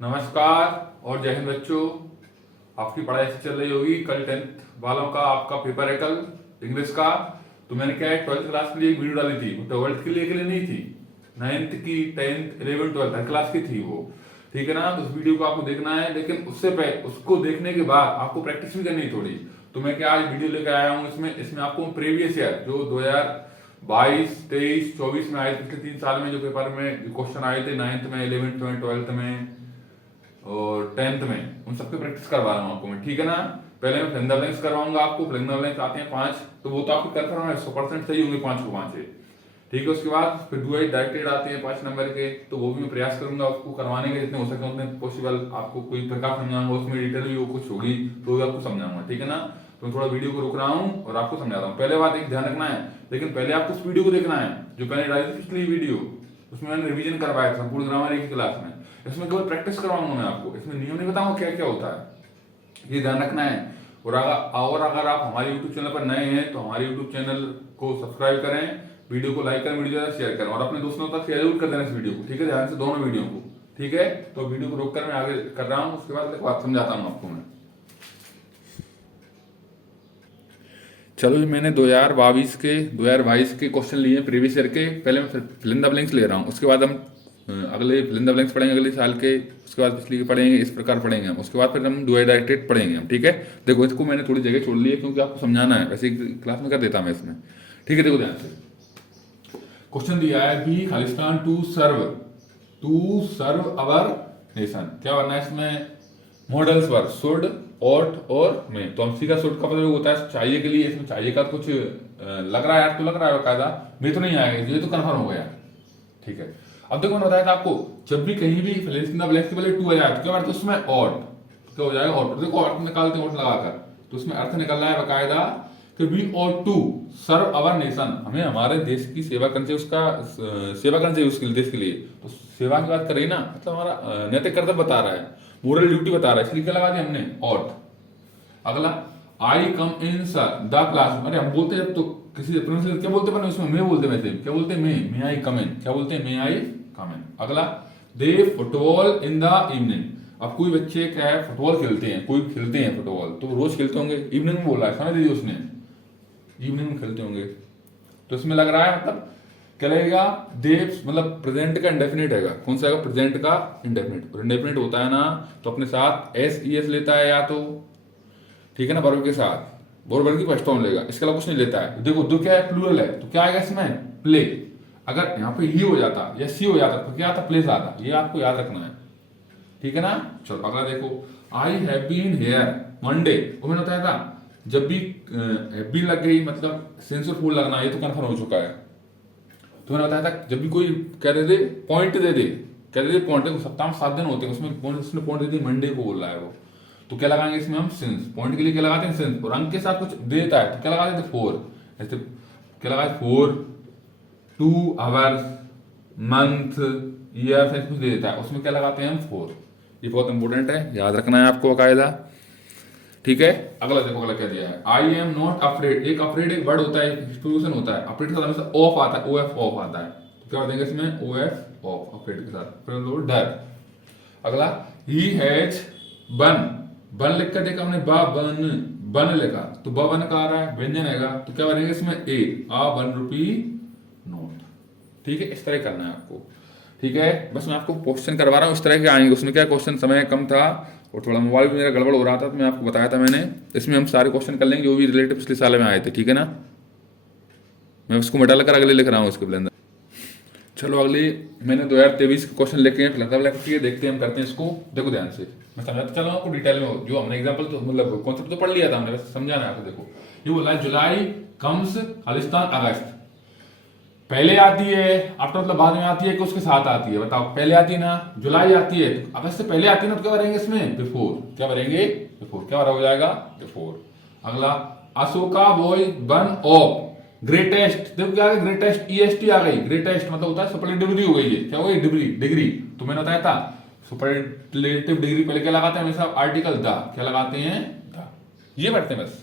नमस्कार और जय हिंद बच्चों। आपकी पढ़ाई ऐसी चल रही होगी। कल 10th वालों का आपका पेपर है कल इंग्लिश का। तो मैंने क्या है 12th क्लास के लिए एक वीडियो डाली थी। वो 12th के लिए नहीं थी, 9th की 10th 11th 12th हर क्लास की थी वो। ठीक है ना। तो उस वीडियो को आपको देखना है, लेकिन उससे पहले उसको देखने के बाद आपको प्रैक्टिस भी करनी है थोड़ी। तो मैं क्या आज वीडियो लेकर आया हूँ। इसमें आपको प्रीवियस ईयर जो 2022, 23, 24 में आए, पिछले 3 साल में जो पेपर में क्वेश्चन आए थे 9th में, 11th में, 12th में और 10th में, उन सबकी प्रैक्टिस करवा रहा हूँ आपको मैं। ठीक है ना। पहले मैं फ्लिंग द ब्लैंक्स करवाऊंगा आपको। फ्लिंग द ब्लैंक्स आते हैं 5, तो वो तो आपको कंफर्म है 100% सही होंगे 5 को 5 है। ठीक है। उसके बाद फिर डू एट डायरेक्टेड आते हैं 5 नंबर के, तो वो भी मैं प्रयास करूंगा उसको करवाने के जितने हो सके उतने पॉसिबल। आपको कोई प्रकार समझाऊंगा, उसमें डिटेल भी वो कुछ होगी तो भी आपको समझाऊंगा। ठीक है ना। तो मैं थोड़ा वीडियो को रोक रहा हूँ और आपको समझा रहा हूँ। पहले बात एक ध्यान रखना है, लेकिन पहले आपको उस वीडियो को देखना है जो मैंने डाली थी पिछली वीडियो। उसमें मैंने रिवीजन करवाया था संपूर्ण ग्रामर एक ही क्लास में। इसमें केवल प्रैक्टिस करवाऊंगा मैं आपको, इसमें नियम नहीं बताऊंगा क्या क्या होता है, ये ध्यान रखना है। और अगर आप हमारे YouTube चैनल पर नए हैं तो हमारे YouTube चैनल को सब्सक्राइब करें, वीडियो को लाइक करें, वीडियो शेयर करें और अपने दोस्तों तक शेयर जरूर कर देना इस वीडियो को। ठीक है, ध्यान से दोनों वीडियो को। ठीक है। तो वीडियो को रोककर मैं आगे कर रहा हूँ, उसके बाद बात समझाता हूँ आपको मैं। चलो जी, मैंने 2022 के क्वेश्चन लिए प्रीवियस ईयर के। पहले मैं फिल इन द ब्लैंक्स ले रहा हूँ, उसके बाद हम अगले फिल इन द ब्लैंक्स पढ़ेंगे अगले साल के। उसके बाद पिछले के पढ़ेंगे, इस प्रकार पढ़ेंगे हम। उसके बाद फिर हम डू डायरेक्टेड पढ़ेंगे हम। ठीक है। देखो, इसको मैंने थोड़ी जगह छोड़ ली है क्योंकि आपको समझाना है, वैसे क्लास में कर देता मैं इसमें। ठीक है। देखो ध्यान से, क्वेश्चन दिया है be Khalistan to serve our nation. क्या बनना है इसमें? मॉडल्स वर्ब शुड, ought और में। तो हम सीधा शुड का मतलब होता है चाहिए के लिए। इसमें चाहिए का कुछ लग रहा है यार, तो लग रहा है बकायदा, में तो नहीं आएगा, ये तो कंफर्म हो गया। ठीक है। अब देखो मैंने बताया था आपको, जब भी कहीं भी फिल इन द ब्लैंक्स के पहले टू आ जाए तो क्या मतलब उसमें ought, क्या हो जाएगा ought। देखो अर्थ निकालते हैं ought लगाकर, तो उसमें अर्थ निकल रहा है बकायदा कि we ought to serve our nation. हमें हमारे देश की सेवा करनी चाहिए, उसका सेवा करनी चाहिए उसके देश के लिए। तो सेवा की बात करें ना, मतलब हमारा नैतिक कर्तव्य बता रहा है, मोरल ड्यूटी बता रहा है, इसलिए क्या लगा दिया हमने ought। अगला, आई कम इन द क्लास। अरे हम बोलते हैं तो किसी प्रोनाउंसिएशन क्या बोलते हैं, उसमें मैं बोलते हैं, वैसे क्या बोलते हैं मे आई कम इन, क्या बोलते हैं मे आई कम इन। अगला, दे फुटबॉल इन द इवनिंग। अब कोई बच्चे क्या है फुटबॉल खेलते हैं, कोई खेलते हैं फुटबॉल, तो रोज खेलते होंगे, इवनिंग में बोला है, समझ लीजिए उसने इवनिंग में खेलते होंगे। तो इसमें लग रहा है मतलब क्या लगेगा, दे मतलब प्रेजेंट का इंडेफिनिट है। कौन सा है? प्रेजेंट का इंडेफिनिट। और इंडेफिनिट होता है ना तो अपने साथ एस ई एस लेता है या तो, ठीक है ना, वर्ब के साथ वर्ब की फर्स्ट फॉर्म लेगा, इसके अलावा कुछ नहीं लेता है। देखो दो क्या है, प्लूरल है, तो क्या आएगा इसमें? प्ले। अगर यहाँ पे ही हो जाता या सी हो जाता तो क्या आता? प्लेस आता। ये आपको याद रखना है। ठीक है ना। चलो अगला देखो, I have been here Monday. वो मैंने बताया था जब भी बी लग गई मतलब सेंसर फुल लगना, ये तो कंफर्म हो चुका है। तो मैंने बताया था जब भी कोई कह रहे थे पॉइंट दे दे, कह रहे थे पॉइंट, सप्ताह में 7 दिन होते हैं, उसमें पॉइंट दे दी, मंडे को बोल रहा है वो, तो क्या लगाएंगे इसमें हम? सिंस। पॉइंट के लिए क्या लगाते हैं? सिंस। और अंक के साथ कुछ देता है तो क्या लगा देते? 4। ऐसे क्या लगाए? 4, 2 आवर्स, मंथ, ईयर, कुछ दे देता है, उसमें क्या लगाते हैं हम? 4। ये बहुत इंपॉर्टेंट है, याद रखना है आपको बाकायदा। ठीक है। अगला देखो, अगला क्या दिया है, आई एम नॉट अफ्रेड। एक अफ्रेड एक वर्ड होता है, एक्सप्रेशन होता है। अफ्रेड के साथ हमेशा ऑफ आता है, ओ एफ ऑफ आता है, तो क्या देंगे इसमें? ओ एफ ऑफ, अफ्रेड के साथ, फिर डर। अगला, ही हैज बन लिख कर देखा हमने, बन लिखा, तो बन का आ रहा है, व्यंजन आएगा, तो क्या बनेगा इसमें? ए आ 1 रुपी नोट। ठीक है, इस तरह करना है आपको। ठीक है, बस मैं आपको क्वेश्चन करवा रहा हूँ, इस तरह के आएंगे। उसमें क्या क्वेश्चन समय कम था और थोड़ा मोबाइल भी मेरा गड़बड़ हो रहा था, तो मैं आपको बताया था मैंने। इसमें हम सारे क्वेश्चन कर लेंगे जो भी रिलेटेड पिछले साल में आए थे। ठीक है ना। मैं उसको मिटा लेकर अगले लिख रहा हूँ उसके ब्लेंडर। चलो अगले मैंने 2023 के क्वेश्चन लेके देखते हैं हम करते हैं इसको। देखो ध्यान से, मैं समझाता चला आपको डिटेल में, जो हमने एग्जांपल तो मतलब कॉन्सेप्ट तो पढ़ लिया था हमने, बस समझाना है आपको। देखो ये बोला है जुलाई कम्स खालिस्तान अगस्त। पहले आती है आफ्टर मतलब बाद में आती है कि उसके साथ आती है? बताओ, पहले आती है ना, जुलाई आती है तो अगस्त से पहले आती है ना, तो क्या करेंगे इसमें? बिफोर। क्या करेंगे? बिफोर। क्या हो जाएगा? बिफोर। अगला, Ashoka boy one of greatest. देखो क्या है, ग्रेटेस्ट ईएसटी आ गई। ग्रेटेस्ट मतलब होता है सुपरलेटिव डिग्री हो गई है, क्या हो गई? डिग्री। तो मैंने बताया था सुपरलेटिव डिग्री पहले क्या लगाते हैं हमेशा? Article the. क्या लगाते हैं? द। ये बैठते हैं बस।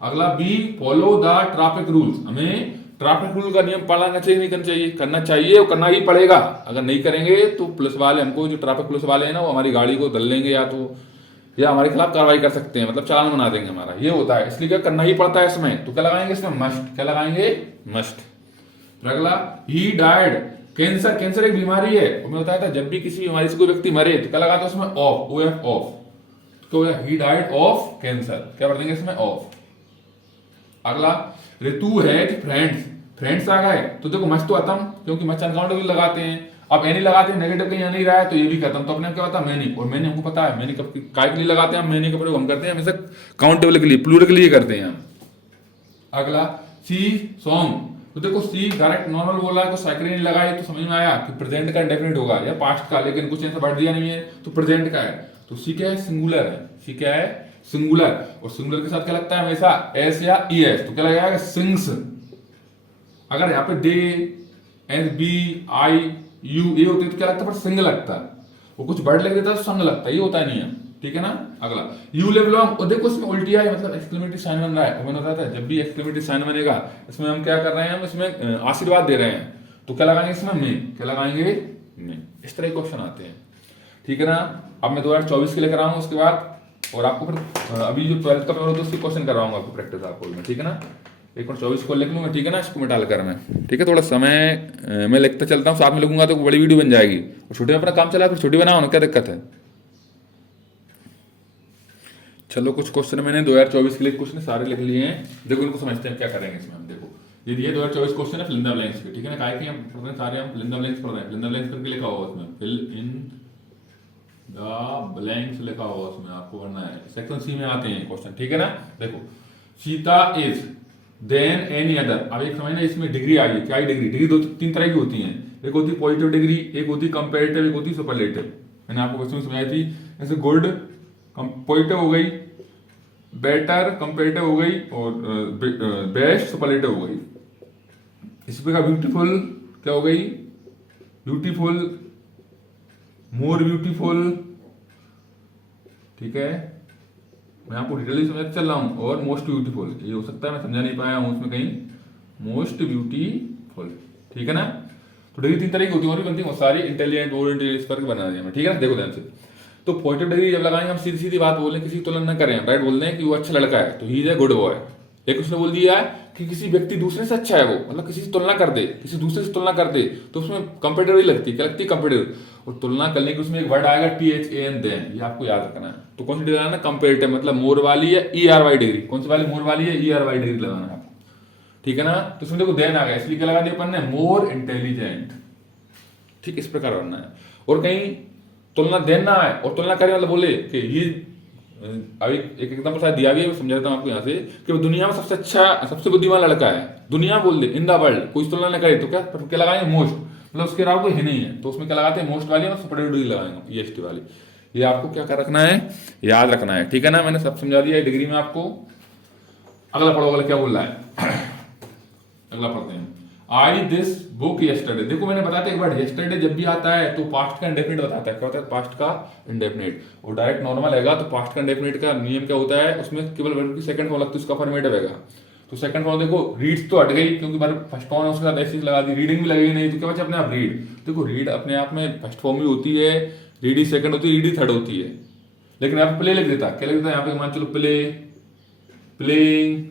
अगला, B follow the traffic rules. हमें ट्रैफिक रूल का नियम पालना चाहिए नहीं करना चाहिए? करना चाहिए और करना ही पड़ेगा। अगर नहीं करेंगे तो पुलिस वाले हमको, जो ट्रैफिक पुलिस वाले हैं ना, वो हमारी गाड़ी को दल लेंगे या हमारे खिलाफ कार्रवाई कर सकते हैं, मतलब चालान बना देंगे हमारा। ये होता है, इसलिए क्या करना ही पड़ता है इसमें। तो क्या लगाएंगे इसमें? मस्ट। क्या लगाएंगे? मस्ट। अगला, ही डाइड। कैंसर, कैंसर एक बीमारी है। मैं बताया था जब भी किसी बीमारी से कोई व्यक्ति मरे तो क्या लगाते हैं उसमें? Of, OF, of. तो ही डाइड ऑफ कैंसर, क्या कर देंगे इसमें? ऑफ। अगला, ऋतु है कि फ्रेंड्स, फ्रेंड्स आ गए तो देखो मस्ट तो खत्म, क्योंकि मस्ट अनकाउंटेबल लगाते हैं। अब एनी लगाते हैं, नेगेटिव कहीं आ नहीं रहा है तो ये भी खत्म। तो अपने क्या होता है? मैनी। और मैनी हमको पता है मैनी कब काय के लिए लगाते हैं हम? मैनी का प्रयोग हम करते हैं हमेशा काउंटेबल के लिए, प्लूरल के लिए करते हैं हम। अगला, सी सॉन्ग। तो देखो सी डायरेक्ट नॉर्मल बोल रहा है, तो साइकिल नहीं लगाई तो समझ में आया कि प्रेजेंट का इंडेफिनिट होगा या पास्ट का, लेकिन कुछ ऐसा बढ़ दिया नहीं है तो प्रेजेंट का है। तो सी क्या है? सिंगुलर है। सी क्या है? सिंगुलर। और सिंगुलर के साथ क्या लगता है हमेशा? एस या ईएस। तो क्या लगेगा? सिंग्स। अगर यहाँ पे दे, एस, बी, आई, यू ये होते तो क्या लगता है? पर सिंग लगता है। वो कुछ वर्ड लग देता है तो संग लगता है। ये होता नहीं है, ठीक है ना। अगला, यू लिव लॉन्ग। और देखो इसमें उल्टी आई, मतलब एक्सक्लेमेटरी साइन बन रहा है। मैंने बताया था जब भी एक्सक्लेमेटरी साइन बनेगा इसमें हम क्या कर रहे हैं? हम इसमें आशीर्वाद दे रहे हैं। तो क्या लगाएंगे इसमें? में। क्या लगाएंगे? में। इस तरह के क्वेश्चन आते हैं, ठीक है ना। अब मैं 2024 के लेकर आऊंगा उसके बाद, और आपको फिर अभी जो 12th का पेपर होता है उसकी क्वेश्चन करवाऊंगा आपको प्रैक्टिस आपको में, ठीक है ना। 1/24 को लिख लूंगा, ठीक है ना, इसको मिटा कर मैं, ठीक है। थोड़ा समय मैं लिखता चलता हूँ, साथ में लिखूंगा तो बड़ी वीडियो बन जाएगी। और छोटे में अपना काम चला, फिर छोटी बनाओ ना, क्या दिक्कत है। चलो कुछ क्वेश्चन मैंने 2024 के लिए क्वेश्चन सारे लिख लिए हैं। देखो इनको समझते हैं क्या करेंगे इसमें हम। देखो ये 2024 क्वेश्चन है फिल इन द ब्लैंक्स के, ठीक है ना। काय के हम पढ़ रहे हैं सारे, हम फिल इन द ब्लैंक्स पढ़ रहे हैं। फिल इन द ब्लैंक्स करके लिखा होगा उसमें, फिल इन द ब्लैंक्स लिखा होगा उसमें, आपको करना है। सेक्शन सी में आते हैं क्वेश्चन, ठीक है ना। देखो, Sita is then any other. अब एक समझना, इसमें डिग्री आई है। क्या डिग्री? डिग्री दो तीन तरह की होती है। एक होती है पॉजिटिव डिग्री, एक होती है कंपैरेटिव, एक होती है सुपरलेटिव। मैंने आपको क्वेश्चन में समझाई थी। जैसे गुड पॉजिटिव हो गई, बेटर कंपैरेटिव हो गई, और बेस्ट सुपरलेटिव हो गई। इसी प्रकार ब्यूटीफुल क्या हो गई? ब्यूटीफुल, मोर ब्यूटीफुल, ठीक है। मैं आपको डिटेल समझ चल रहा हूं। और मोस्ट ब्यूटीफुल, ये हो सकता है मैं समझा नहीं पाया हूं उसमें कहीं, मोस्ट ब्यूटीफुल, ठीक है ना। तो डिग्री तीन तरह की होती है और भी बनती है बहुत सारी, इंटेलिजेंट, ओवर इंटेलिजेंस करके बना दिया मैं, ठीक है ना। देखो ध्यान से, तो पॉजिटिव डिग्री जब लगाएंगे हम सीधी सीधी बात बोल रहे हैं, किसी की तुलना न करें, राइट बोल रहे हैं कि वो अच्छा लड़का है तो he is a good boy. एक उसने बोल दिया है कि किसी व्यक्ति दूसरे से अच्छा है, वो मतलब किसी से तुलना कर दे, किसी दूसरे से तुलना कर दे, तो उसमें कंपेटिव ही लगती है। क्या लगती है? कंपेटिव। और तुलना करने की उसमें एक वर्ड आएगा THAN, देन, ये आपको याद रखना है। तो कौन सी डिग्री लगाना? कंपेटिव, मतलब मोर वाली है, ERY डिग्री। कौन सी वाली? मोर वाली है, ERY डिग्री लगाना है आपको, ठीक है ना। तो इसमें देखो देन आ गया, इसलिए क्या लगा दिया अपन ने? मोर इंटेलिजेंट, ठीक, इस प्रकार बनना है। और कहीं तुलना देन ना आए और तुलना करें, मतलब बोले कि ये अभी एक एग्जाम्पल शायद दिया भी है, मैं समझा देता हूँ आपको यहाँ से, कि वो दुनिया में सबसे अच्छा, सबसे बुद्धिमान लड़का है, दुनिया बोल दे, इन द वर्ल्ड, कोई तुलना न करे तो क्या लगाएंगे? मोस्ट, मतलब उसके अलावा कोई है नहीं है, तो उसमें क्या लगाते हैं? मोस्ट वाली और सुपर डिग्री लगाएंगे, EST वाली। ये आपको क्या कर रखना है? याद रखना है, ठीक है ना। मैंने सब समझा दिया है डिग्री में आपको। अगला पढ़ो, अगला क्या बोल रहा है। अगला पढ़ते हैं। आई दिस बुक यस्टरडे। देखो मैंने बताया था एक बार, यस्टरडे जब भी आता है तो पास्ट का इंडेफिनिट बताता है। क्या होता है? पास्ट का इंडेफिनिट। और डायरेक्ट नॉर्मल हैगा तो पास्ट का इंडेफिनिट का नियम क्या होता है? उसमें केवल वर्ब की सेकंड फॉर्म लगती है, उसका फॉर्मेटिव हैगा। तो सेकंड फॉर्म देखो, रीड्स तो हट गई क्योंकि फर्स्ट फॉर्म है, उसके साथ ऐसी लगा दी, रीडिंग भी लगेगी नहीं, तो क्या बचा अपने आप? रीड। देखो रीड अपने आप में फर्स्ट फॉर्म भी होती है, रीडी सेकंड होती है, रीडी थर्ड होती है। लेकिन यहाँ पे प्ले लिख देता, क्या लिख देता है यहाँ पे? मान चलो प्ले, प्लेइंग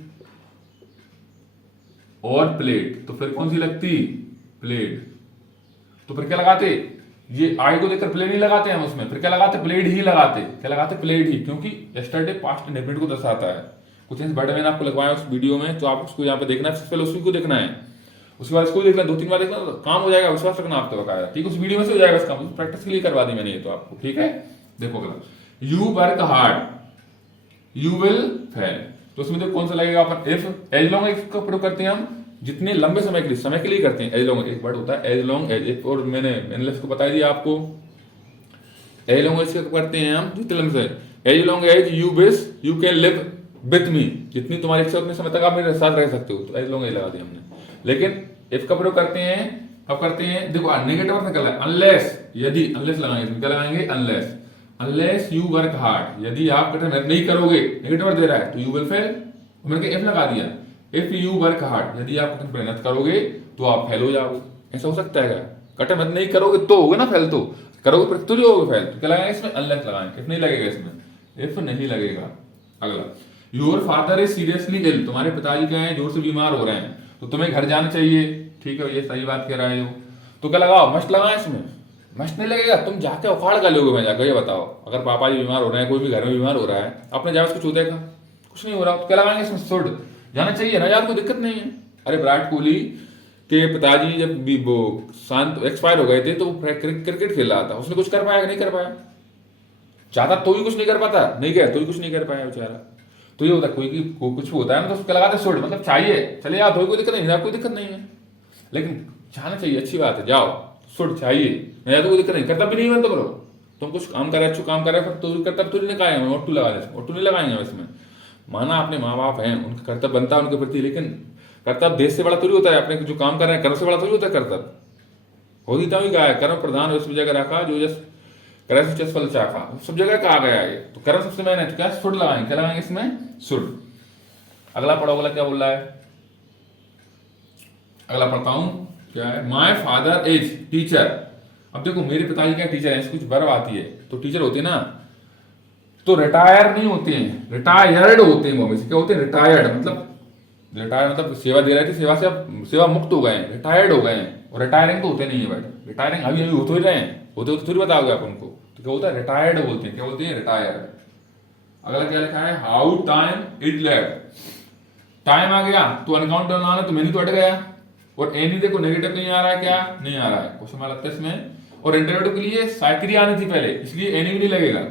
और प्लेट, तो फिर कौन सी लगती? प्लेड। तो फिर क्या लगाते? ये आई को देखकर प्ले नहीं लगाते हम उसमें, फिर क्या लगाते? प्लेड ही लगाते। क्या लगाते? प्लेड ही, क्योंकि यस्टरडे पास्ट इंडेफिनिट को दर्शाता है। कुछ ऐसे बड़े मैंने आपको लगवाया उस वीडियो में, तो आप उसको यहाँ पे देखना है, पहले उसी को देखना है, उसके बाद इसको देखना, 2-3 बार देखना, तो काम हो जाएगा, विश्वास रखना आपको बकाया, ठीक है। उस वीडियो में से हो जाएगा इसका, प्रैक्टिस के लिए करवा दी मैंने ये तो आपको, ठीक है। देखो अगला, you work hard, you will fail. तो उसमें देखो कौन सा लगेगा अपन? इफ। एज लॉन्ग एज का प्रयोग करते हैं हम जितने लंबे समय के लिए करते हैं। एज लॉन्ग एक वर्ड होता है, एज लॉन्ग एज। एक और मैंने इसको बता दिया आपको, एज लॉन्ग एज का करते हैं हम जितने लंबे समय। As long as you wish you can live with me, जितनी तुम्हारी इच्छा उतने समय तक आप मेरे साथ रह सकते हो, तो एज लॉन्ग एज लगा दिया हमने। लेकिन इफ का प्रयोग करते हैं, अब करते हैं, देखो नेगेटिव अर्थ निकल रहा है, अनलेस, यदि, अनलेस लगाएंगे इसमें, क्या लगाएंगे? Unless. Unless you work hard, यदि आप कठिन मेहनत नहीं करोगे, नेगेटिव अर्थ दे रहा है, तो यू विल फेल। मैंने इफ लगा दिया, इफ यू वर्क हार्ड, यदि आप मेहनत करोगे तो आप फेल हो जाओगे। ऐसा हो सकता है क्या? कटे मेहनत नहीं करोगे तो होगे ना फेल, तो करोगे पर तो जो होगे फेल। तो क्या लगाएंगे इसमें? अनलेस लगाएंगे। इफ नहीं लगेगा इसमें, इफ नहीं लगेगा। अगला, your father is seriously ill, तुम्हारे पिताजी क्या है, जोर से बीमार हो रहे हैं, तो तुम्हें घर जाना चाहिए। ठीक है, ये सही बात कह रहे हो। तो क्या लगाओ? मस्ट लगाओ इसमें। मस्ट नहीं लगेगा, तुम जाके उखाड़ कर लोगे। मैं जाकर ये बताओ, अगर पापा जी बीमार हो रहे हैं, कोई भी घर में बीमार हो रहा है, आपने जाकर कुछ देखा, कुछ नहीं हो रहा, तो क्या लगाएंगे इसमें? शुड। जाना चाहिए ना यार, कोई दिक्कत नहीं है। अरे विराट कोहली के पिताजी जब भी वो शांत एक्सपायर हो गए थे, तो वो क्रिकेट खेल रहा था, उसने कुछ कर पाया? नहीं कर पाया। चाहता तो भी कुछ नहीं कर पाता, नहीं गया तो भी कुछ नहीं कर पाया बेचारा। तो ये होता है, कोई कुछ होता है ना, तो उसको लगाते शुड, मतलब चाहिए, चले जाओ, तो कोई दिक्कत नहीं है, कोई दिक्कत नहीं है, लेकिन जाना चाहिए, अच्छी बात है, जाओ, शुड चाहिए, नहीं तो कोई दिक्कत नहीं। करता भी नहीं है तो करो, तुम कुछ काम करे, अच्छा काम करे, फिर तो कर्तव्य तो नहीं लगाए, और टू लगा दें, और टू नहीं लगाएंगे इसमें। माना अपने माँ बाप हैं, उनका कर्तव्य बनता है उनके प्रति, लेकिन कर्तव्य देश से बड़ा थोड़ी होता है, अपने जो काम कर रहे हैं कर्म से बड़ा थोड़ी होता है कर्तव्य। होता भी कहा है, कर्म प्रधान उस जगह रखा जो जस करे सुचस फल चाखा, सब जगह कहा गया है। तो कर्म सबसे मैंने तो क्या शुड लगाएंगे, क्या लगाएंगे इसमें? शुड। अगला पढ़ो, अगला क्या बोल रहा है? अगला पढ़ता हूं, क्या है? My father is teacher. अब देखो मेरे पिताजी क्या टीचर है, कुछ वर्ब आती है तो टीचर होते हैं ना, तो रिटायर नहीं होते हैं, रिटायर्ड होते हैं। वो हमेशा क्या होते हैं? रिटायर्ड। मतलब रिटायर मतलब सेवा दे रहे थे, सेवा से अब सेवा मुक्त हो गए हैं, रिटायर्ड हो गए हैं। और रिटायरिंग तो होते नहीं है भाई, रिटायरिंग अभी अभी होते ही रहे हैं, होते होते थोड़ी बताओगे आप उनको। तो क्या होता है? रिटायर्ड बोलते हैं, क्या बोलते हैं? रिटायर्ड। अगला क्या लिखा है? How time it left. Time आ गया तो अनकाउंटेबल नाउन है, तो मैंने तो अट गया। और एनी देखो नेगेटिव नहीं आ रहा है, क्या नहीं आ रहा है, क्वेश्चन मार्क लगता है इसमें। और इंटरव्यू के लिए साइकिल आनी थी पहले, इसलिए एनी भी नहीं लगेगा।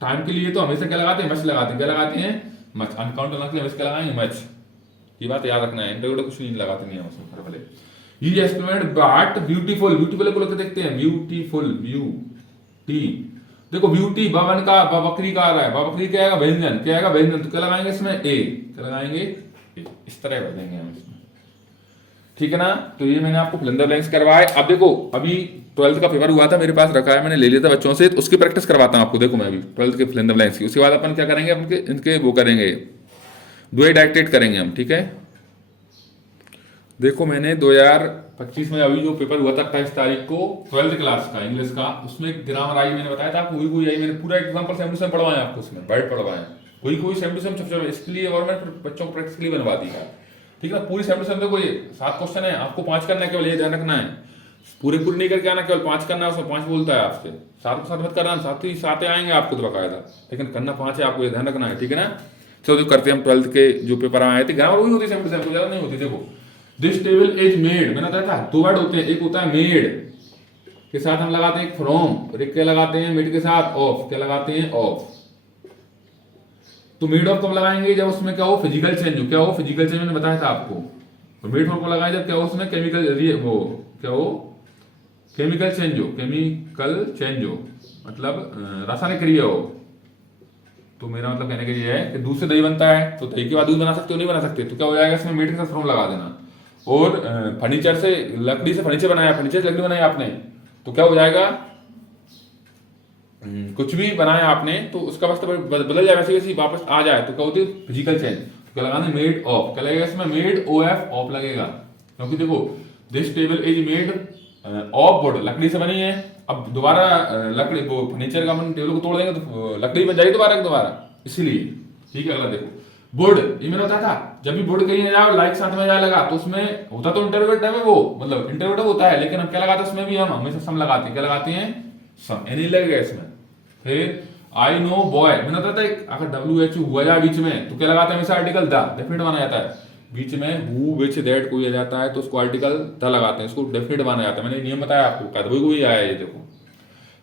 टाइम के लिए तो हमेशा क्या लगाते हैं? मच लगाते हैं। क्या लगाते हैं? मच। अनकाउंटेबल के लिए हमेशा क्या लगाएंगे? मच। ये बात याद रखना है, इंटरव्यू कुछ नहीं लगाते नहीं है उसमें भले। ये एस्टिमेट बट ब्यूटीफुल, ब्यूटीफुल को लेकर देखते हैं, ब्यूटीफुल, ब्यूटी। देखो ब्यूटी बवन का बकरी का आ रहा है, बकरी क्या आएगा? व्यंजन। क्या आएगा? व्यंजन। तो क्या लगाएंगे इसमें? ए। क्या लगाएंगे? इस तरह कर देंगे हम इसमें, ठीक है ना। तो ये मैंने आपको फिल इन द ब्लैंक्स करवाए। अब देखो अभी 12th का पेपर हुआ था, मेरे पास रखा है, मैंने ले लिया था बच्चों से, तो उसकी प्रैक्टिस करवाता हूं आपको। देखो मैं अभी 12th के फिल इन द ब्लैंक्स की, उसके बाद अपन क्या करेंगे? अपन इनके वो करेंगे, दुए डायरेक्टेड करेंगे हम, ठीक है। देखो मैंने 2025 में अभी जो पेपर हुआ था 28 तारीख को 12th क्लास का इंग्लिश का, उसमें ग्रामर आई, मैंने बताया था आपको, कोई आई, मैंने पूरा एग्जाम्पल सेम टू सेम पढ़वाया आपको, उसमें वर्ड पढ़वाए, कोई सेम टू सेम, इसके लिए गवर्नमेंट बच्चों को प्रैक्टिस के लिए बनवा दी है, ठीक है। पूरी सेम टू सेम। देखो ये 7 क्वेश्चन है, आपको 5 करना है, केवल ये ध्यान रखना है, पूरे नहीं करके आना, केवल 5 करना है, उसमें 5 बोलता है आपसे, 7 के साथ मत करना, 7 आएंगे आपको तो बकायदा, लेकिन करना 5 है, आपको ये ध्यान रखना है, ठीक है ना। चलो जो करते हैं हम 12th के जो पेपर आए थे, ग्रामर वही होती है सेम टू सेम, तो ज्यादा नहीं होती। देखो दिस टेबल इज मेड, मैंने बताया था 2 वर्ड होते हैं, एक होता है मेड के साथ हम लगाते हैं फ्रॉम, और एक क्या लगाते हैं मेड के साथ? ऑफ। क्या लगाते हैं? ऑफ। तो मेड ऑफ कब लगाएंगे? जब उसमें क्या हो? फिजिकल चेंज हो। क्या हो? फिजिकल चेंज मैंने बताया था आपको। और मेड फॉर को लगाए जब क्या हो? उसमें केमिकल वो क्या हो? केमिकल चेंज हो, केमिकल चेंज हो, मतलब रासायनिक क्रिया हो। तो मेरा मतलब कहने का ये है कि दूध से दही बनता है, तो दही के बाद दूध बना सकते हो? नहीं बना सकते। तो क्या हो जाएगा इसमें? मेड के साथ फ्रॉम लगा देना। और फर्नीचर से, लकड़ी से फर्नीचर बनाया, फर्नीचर से लकड़ी बनाई आपने, तो क्या हो जाएगा? कुछ भी बनाया आपने तो उसका बस बदल जाए, वैसे वैसे वापस आ जाए, तो क्या होती है? Physical change. तो क्या लगाना? Made of. क्या लगेगा इसमें? मेड ओ एफ, ऑफ लगेगा, क्योंकि देखो this table is made of would, लकड़ी से बनी है। अब दोबारा लकड़ी वो फर्नीचर का अपन टेबल को तोड़ देंगे तो लकड़ी बन जाएगी दोबारा, इसीलिए, ठीक है। अगला देखो बोर्ड, ये मैंने बताया था, जब भी बोर्ड कहीं जाओ लाइक साथ में जा लगा, तो उसमें होता तो इंटरवेटिव है, वो मतलब इंटरवेटिव होता है, लेकिन हम क्या लगाते हैं उसमें भी? हम हमेशा सम लगाते हैं। क्या लगाते हैं? सम। एनी लगेगा इसमें। फिर आई नो बॉय, मैंने बताया था अगर WHO हुआ जाए बीच में, तो क्या लगाते हैं? हमेशा आर्टिकल द, डेफिनेट माना जाता है। बीच में हु विच दैट कोई आ जाता है तो उसको आर्टिकल द लगाते हैं, उसको डेफिनेट माना जाता है। मैंने नियम बताया आपको, कदबी को भी आया ये देखो।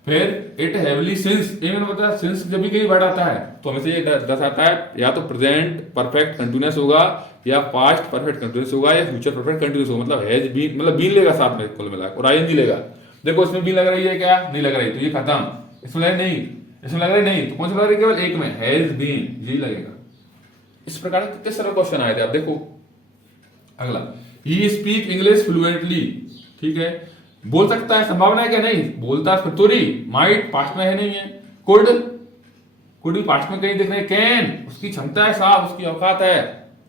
फिर इट हैवली सिंस, ये मैंने बताया सिंस जब भी कहीं वर्ड आता है तो हमेशा ये दस आता है, या तो प्रेजेंट परफेक्ट कंटिन्यूअस होगा, या पास्ट परफेक्ट कंटिन्यूअस होगा, या फ्यूचर परफेक्ट कंटिन्यूअस होगा। मतलब हैज बीन, मतलब बीन लेगा साथ में कुल मिला, और आईएनजी लेगा। देखो इसमें बीन लग रही है क्या? नहीं लग रही, तो ये खत्म। इसमें लग नहीं, इसमें लग रही नहीं, तो कौन सा लग रही है? केवल एक में हैज बीन, यही लगेगा। इस प्रकार के कितने सारे क्वेश्चन आए थे, आप देखो। अगला, ही स्पीक इंग्लिश फ्लुएंटली, ठीक है, बोल सकता है, संभावना है क्या? नहीं बोलता है, फिर माइट पास्ट में है, नहीं है। कुड भी पास्ट में कहीं दिख रहे, कैन उसकी क्षमता है, साफ उसकी औकात है,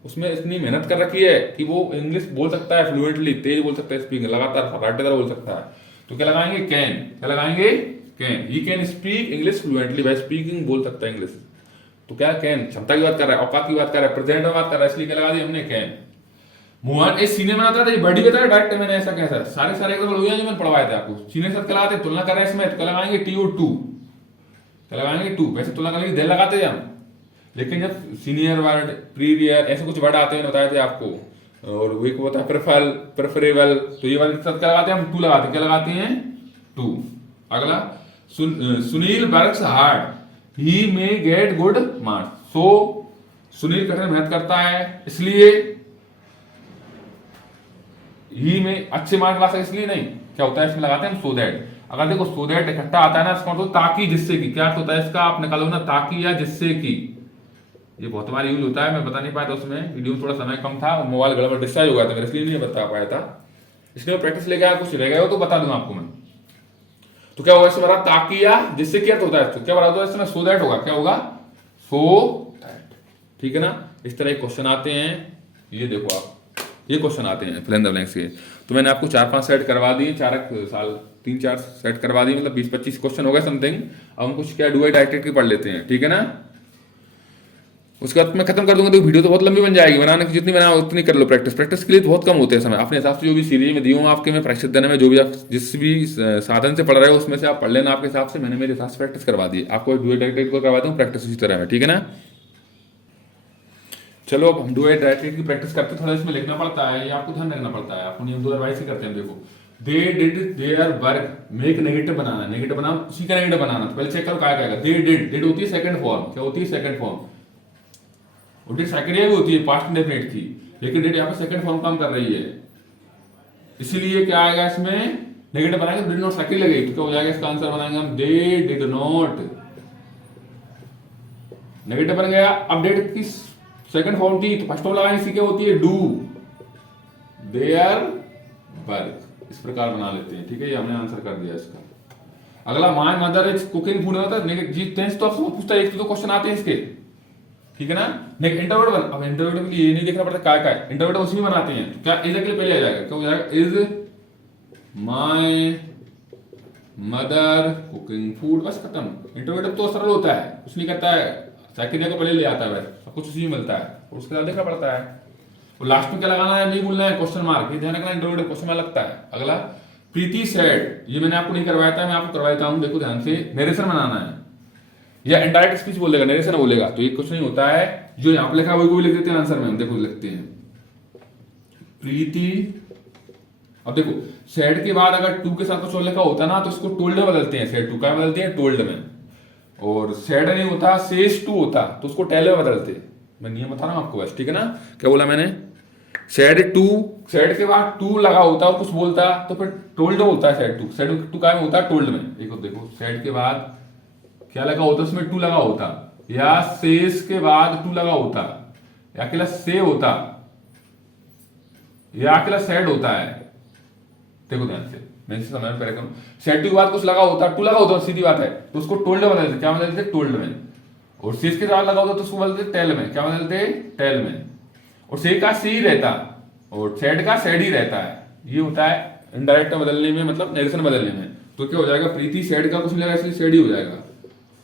उसमें इतनी मेहनत कर रखी है कि वो इंग्लिश बोल सकता है फ्लुएंटली, तेज बोल सकता है, स्पीकिंग लगातार फटाटेदार बोल सकता है। तो क्या लगाएंगे? कैन। क्या लगाएंगे? Can. He can speak English fluently, by speaking बोल सकता है इंग्लिश। तो क्या कैन क्षमता की बात कर रहा है, औकात की बात कर रहा है, प्रेजेंट में बात कर रहा है, इसलिए क्या लगा दिया हमने? कैन। मुहान एक सीनियर बनाता था, बड़ी बताया डायरेक्ट मैंने ऐसा कैसा सारे एकदम हो गया जो मैंने पढ़वाया था आपको। सीनियर साथ क्या लगाते? तुलना कर रहे हैं इसमें, तो क्या लगाएंगे? टी और टू। क्या लगाएंगे? टू। वैसे तुलना करने की देर लगाते हैं हम, लेकिन जब सीनियर वर्ड, प्रीवियर ऐसे कुछ वर्ड आते हैं, बताए थे आपको, और वो एक होता है प्रेफर, प्रेफरेबल, तो ये वाले साथ क्या लगाते हैं हम? टू लगाते हैं। क्या लगाते हैं? टू। अगला, सुनील वर्क्स हार्ड, ही मे गेट गुड मार्क्स। सो सुनील कठिन मेहनत करता है, इसलिए ही में अच्छे मार्क्स ला सके, इसलिए नहीं। क्या होता है इसमें? लगाते हैं हम सो दैट। अगर देखो सो दैट इकट्ठा आता है ना, इसका मतलब ताकि, जिससे कि। क्या होता है इसका? आप निकालो ना, ताकि या जिससे कि। ये बहुत बार यूज होता है, मैं बता नहीं पाया था उसमें, वीडियो में थोड़ा समय कम था और मोबाइल गड़बड़ डिस्चार्ज हो गया था मेरा, इसलिए नहीं बता पाया था। इसलिए प्रैक्टिस लेके आया, कुछ रह गया हो तो बता दूंगा आपको मैं। तो क्या होगा इसमें? ताकि या जिससे क्या होता है, तो क्या बना होगा इसमें? सो दैट होगा। क्या होगा? So that. ठीक है ना? इस तरह क्वेश्चन आते हैं, ये देखो आप, ये क्वेश्चन आते हैं फिल इन द ब्लैंक्स के। तो मैंने आपको 4-5 सेट करवा दिए, 3-4 सेट करवा दिए, मतलब 20-25 क्वेश्चन हो गए समथिंग। अब हम कुछ क्या डू डायरेक्टेड की पढ़ लेते हैं, ठीक है ना? उसके बाद मैं खत्म कर दूंगा। तो वीडियो तो बहुत लंबी बन जाएगी, बनाने की जितनी बनाओ उतनी कर लो। प्रैक्टिस के लिए तो बहुत कम होते हैं समय, अपने हिसाब से जो भी सीरीज में दी हूँ आपके, मैं प्रैक्टिस देने में जो भी आप जिस भी साधन से पढ़ रहे हो उसमें से आप पढ़ लेना आपके हिसाब से। मैंने मेरे हिसाब से प्रैक्टिस करवा दी, आपको डू डायरेक्टेड को करवा दूँ प्रैक्टिस इसी तरह है, ठीक है ना? चलो अब हम डू डायरेक्टेड की प्रैक्टिस करते हैं। थोड़ा इसमें लिखना पड़ता है, ये आपको ध्यान रखना पड़ता है। आपको नियम 2022 से करते हैं। देखो, they did their work, make negative बनाना, नेगेटिव बनाना, उसी का नेगेटिव बनाना। तो पहले चेक करो क्या आएगा। दे डिड, डिड होती है सेकंड फॉर्म। क्या होती है? Second form. और डिड सेकंड भी होती है, पास्ट इंडेफिनिट थी, लेकिन डिड यहाँ पे सेकंड फॉर्म काम कर रही है, इसीलिए क्या आएगा इसमें? नेगेटिव बनाएंगे तो डिड नॉट सेकंड लगेगी, तो क्या हो जाएगा इसका आंसर? बनाएंगे हम दे डिड नॉट, नेगेटिव बन गया। अब डिड की सेकंड फॉर्म थी तो फर्स्ट फॉर्म लगाएंगे, इसी क्या होती है? Do their work. इस प्रकार बना लेते हैं, ठीक है? ये हमने आंसर कर दिया इसका। अगला, my mother is cooking food होता है जी टेंस, तो आपसे पूछता है, एक तो क्वेश्चन आते हैं इसके, ठीक है ना? इंटरवर्ड बन, अब इंटरवर्ड में ये नहीं देखना पड़ता क्या क्या है, इंटरवर्ड उसी में बनाते हैं। तो क्या इज के लिए पहले आ जाएगा? क्या हो जाएगा? Is my mother cooking food, बस खत्म। इंटरवर्ड तो सरल होता है, कुछ नहीं करता है, सेकंड को पहले ले आता है, सब कुछ उसी में मिलता है, और उसके बाद देखना पड़ता है। और लास्ट में क्या लगाना है? नहीं भूलना है क्वेश्चन मार्क, ये ध्यान रखना, इंटरवर्ड क्वेश्चन मार्क लगता है। अगला, प्रीति सेड, ये मैंने आपको नहीं करवाया था, मैं आपको करवाता हूं, देखो ध्यान से। नरेशन बनाना है या इनडायरेक्ट स्पीच बोलेगा, नरेशन बोलेगा, तो ये कुछ नहीं होता है, जो यहाँ पे लिखा है वही को भी लिख देते हैं आंसर में। हम देखो लिखते हैं प्रीति। अब देखो, सेड के बाद अगर टू के साथ कुछ और लिखा होता ना, तो इसको टोल्ड में बदलते हैं। सेड टू का बदलते हैं टोल्ड में, और सेड नहीं होता, सेज टू होता, तो उसको टेल में बदलते। मैं नियम बता रहा हूं आपको बस, ठीक है ना? क्या बोला मैंने? सेड टू, सेड के बाद टू लगा होता और कुछ बोलता तो फिर टोल्ड होता है। सेड टू का होता है टोल्ड में। देखो देखो, सेड के बाद क्या लगा होता, उसमें टू लगा होता, या सेस के बाद टू लगा होता, या अकेला से होता, या अकेला सेड होता है। देखो ध्यान से, मैं इसे समझ में करूं, सेड टू के बाद कुछ लगा होता, टू लगा होता, सीधी बात है, तो उसको टोल्ड में बदलते। क्या बदलते? टोल्ड में। और सेस के बाद लगा होता तो उसको बदलते टेल में। क्या बदलते? टेल में। और से का सी रहता, और सेड का सेड ही रहता है। ये होता है इनडायरेक्ट बदलने में, मतलब नरेशन बदलने में। तो क्या हो जाएगा? प्रीति सेड का कुछ नहीं लगा, इसलिए सेड ही हो जाएगा।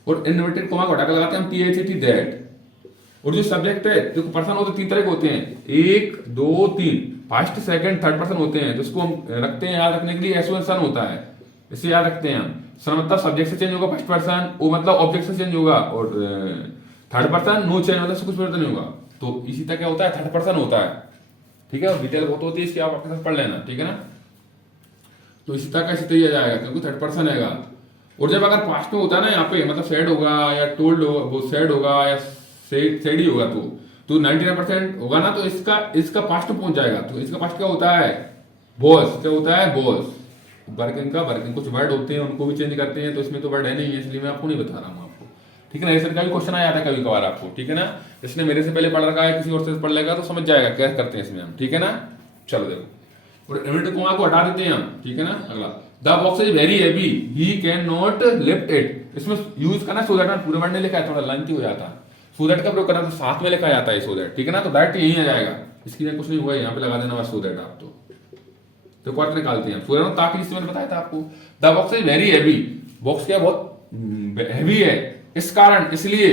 और इनवर्टेड कोमा को हटाकर लगाते हैं हम THET दैट। और जो सब्जेक्ट है, देखो पर्सन होते 3 तरह के होते हैं, 1 2 3, फर्स्ट सेकंड थर्ड पर्सन होते हैं, तो इसको हम रखते हैं याद रखने के लिए S1 सन होता है, इसे याद रखते हैं हम। सन मतलब सब्जेक्ट से चेंज होगा, फर्स्ट पर्सन, वो मतलब ऑब्जेक्ट से चेंज होगा, और थर्ड पर्सन नो चेंज, मतलब कुछ परिवर्तन नहीं होगा। तो इसी तरह क्या होता है? थर्ड पर्सन होता है, ठीक है? और डिटेल बहुत होती है इसकी, आप अपने साथ पढ़ लेना, ठीक है ना? तो इसी तरह का इसी तरह जाएगा, क्योंकि थर्ड पर्सन है। और जब अगर पास्ट में होता है ना, यहाँ पे मतलब सेड होगा या टोल्ड होगा, वो सेड होगा या सेड ही होगा, तो 99% होगा ना, तो इसका पास्ट में पहुंच जाएगा। तो इसका पास्ट क्या होता है? बॉस। क्या होता है? बॉस। वर्किंग का वर्किंग, कुछ वर्ड होते हैं उनको भी चेंज करते हैं, तो इसमें तो वर्ड है नहीं है, इसलिए मैं आपको नहीं बता रहा हूँ आपको, ठीक है ना? ऐसा का भी क्वेश्चन आ जाता है कभी कभार आपको, ठीक है ना? इसने मेरे से पहले पढ़ रखा है, किसी और से पढ़ लेगा तो समझ जाएगा क्या करते हैं इसमें हम, ठीक है ना? चलो देखो, और इन्वर्टेड कोमा को हटा देते हैं हम, ठीक है ना? अगला, the box is very heavy, he can not lift it. इसमें यूज करना सो दैट, पूरा वर्ड नहीं लिखा है, थोड़ा लेंथी हो जाता है। सो दैट का प्रयोग करना तो साथ में लिखा जाता है सो दैट, ठीक है ना, तो डायरेक्ट यही आ जाएगा, इसकी कुछ नहीं हुआ, यहाँ पे लगा देना बस सो दैट आप तो क्वार्टर निकालते हैं सो दैट, ताकि जिससे मैंने बताया था आपको the box is very heavy, box क्या बहुत हैवी है, इस कारण, इसलिए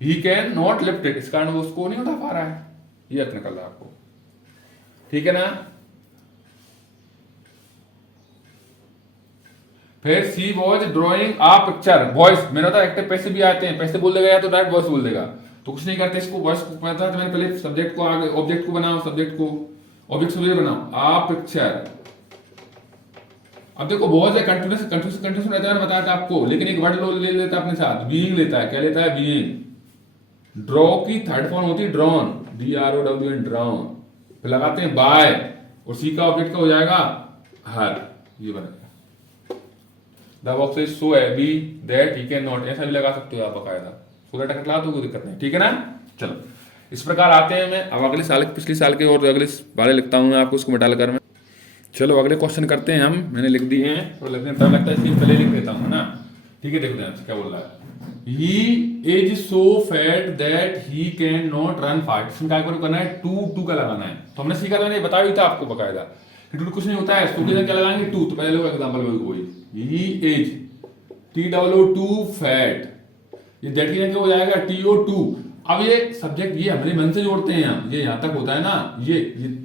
he can not lift it, इस कारण वो उसको नहीं उठा पा रहा है, ये अर्थ निकल रहा है आपको, ठीक है ना। फिर she was drawing a picture, voice मैंने बताया एक्टिव पैसे भी आते हैं, पैसे बोल देगा या तो डायरेक्ट वॉइस बोल देगा, तो कुछ नहीं करते इसको, वॉइस को पता था मैंने पहले सब्जेक्ट को आगे ऑब्जेक्ट को बनाओ, सब्जेक्ट को ऑब्जेक्ट सब्जेक्ट बनाओ, आ पिक्चर। अब देखो बहुत है कंटिन्यूस रहता है, मैंने बताया था आपको, लेकिन एक वर्ड ले लेता है अपने साथ, बीइंग लेता है, क्या लेता है, बीइंग। ड्रॉ की थर्ड फॉर्म होती है ड्रॉन, DROWN ड्रॉन, फिर लगाते हैं बाय, और सी का ऑब्जेक्ट का हो जाएगा हर, ये बनेगा the box is so heavy that he can not, ऐसा भी लगा सकते हो आप बकायदा, सो दैट लगा तो कोई दिक्कत नहीं, ठीक है ना। चलो इस प्रकार आते हैं, मैं अब अगले साल पिछले साल के और अगले बारे लिखता हूँ मैं आपको, उसको मिटा कर मैं। चलो अगले क्वेश्चन करते हैं हम, मैंने लिख दिए हैं और लिखने में टाइम लगता है इसलिए पहले लिख देता हूँ ना, ठीक है। देखो ध्यान से क्या बोल रहा है, he is so fat that he can not run fast, इसमें क्या करना है, टू का लगाना है, तो हमने सीखा था, मैंने बताया भी था आपको बकायदा कि टू कुछ नहीं होता है, सो क्या लगाएंगे टू, तो पहले लोग एग्जाम्पल वही, ही इज TOO फैट, ये दैट की क्या हो जाएगा TO2। अब ये सब्जेक्ट ये हमारे मन से जोड़ते हैं हम, ये यहां तक होता है ना, ये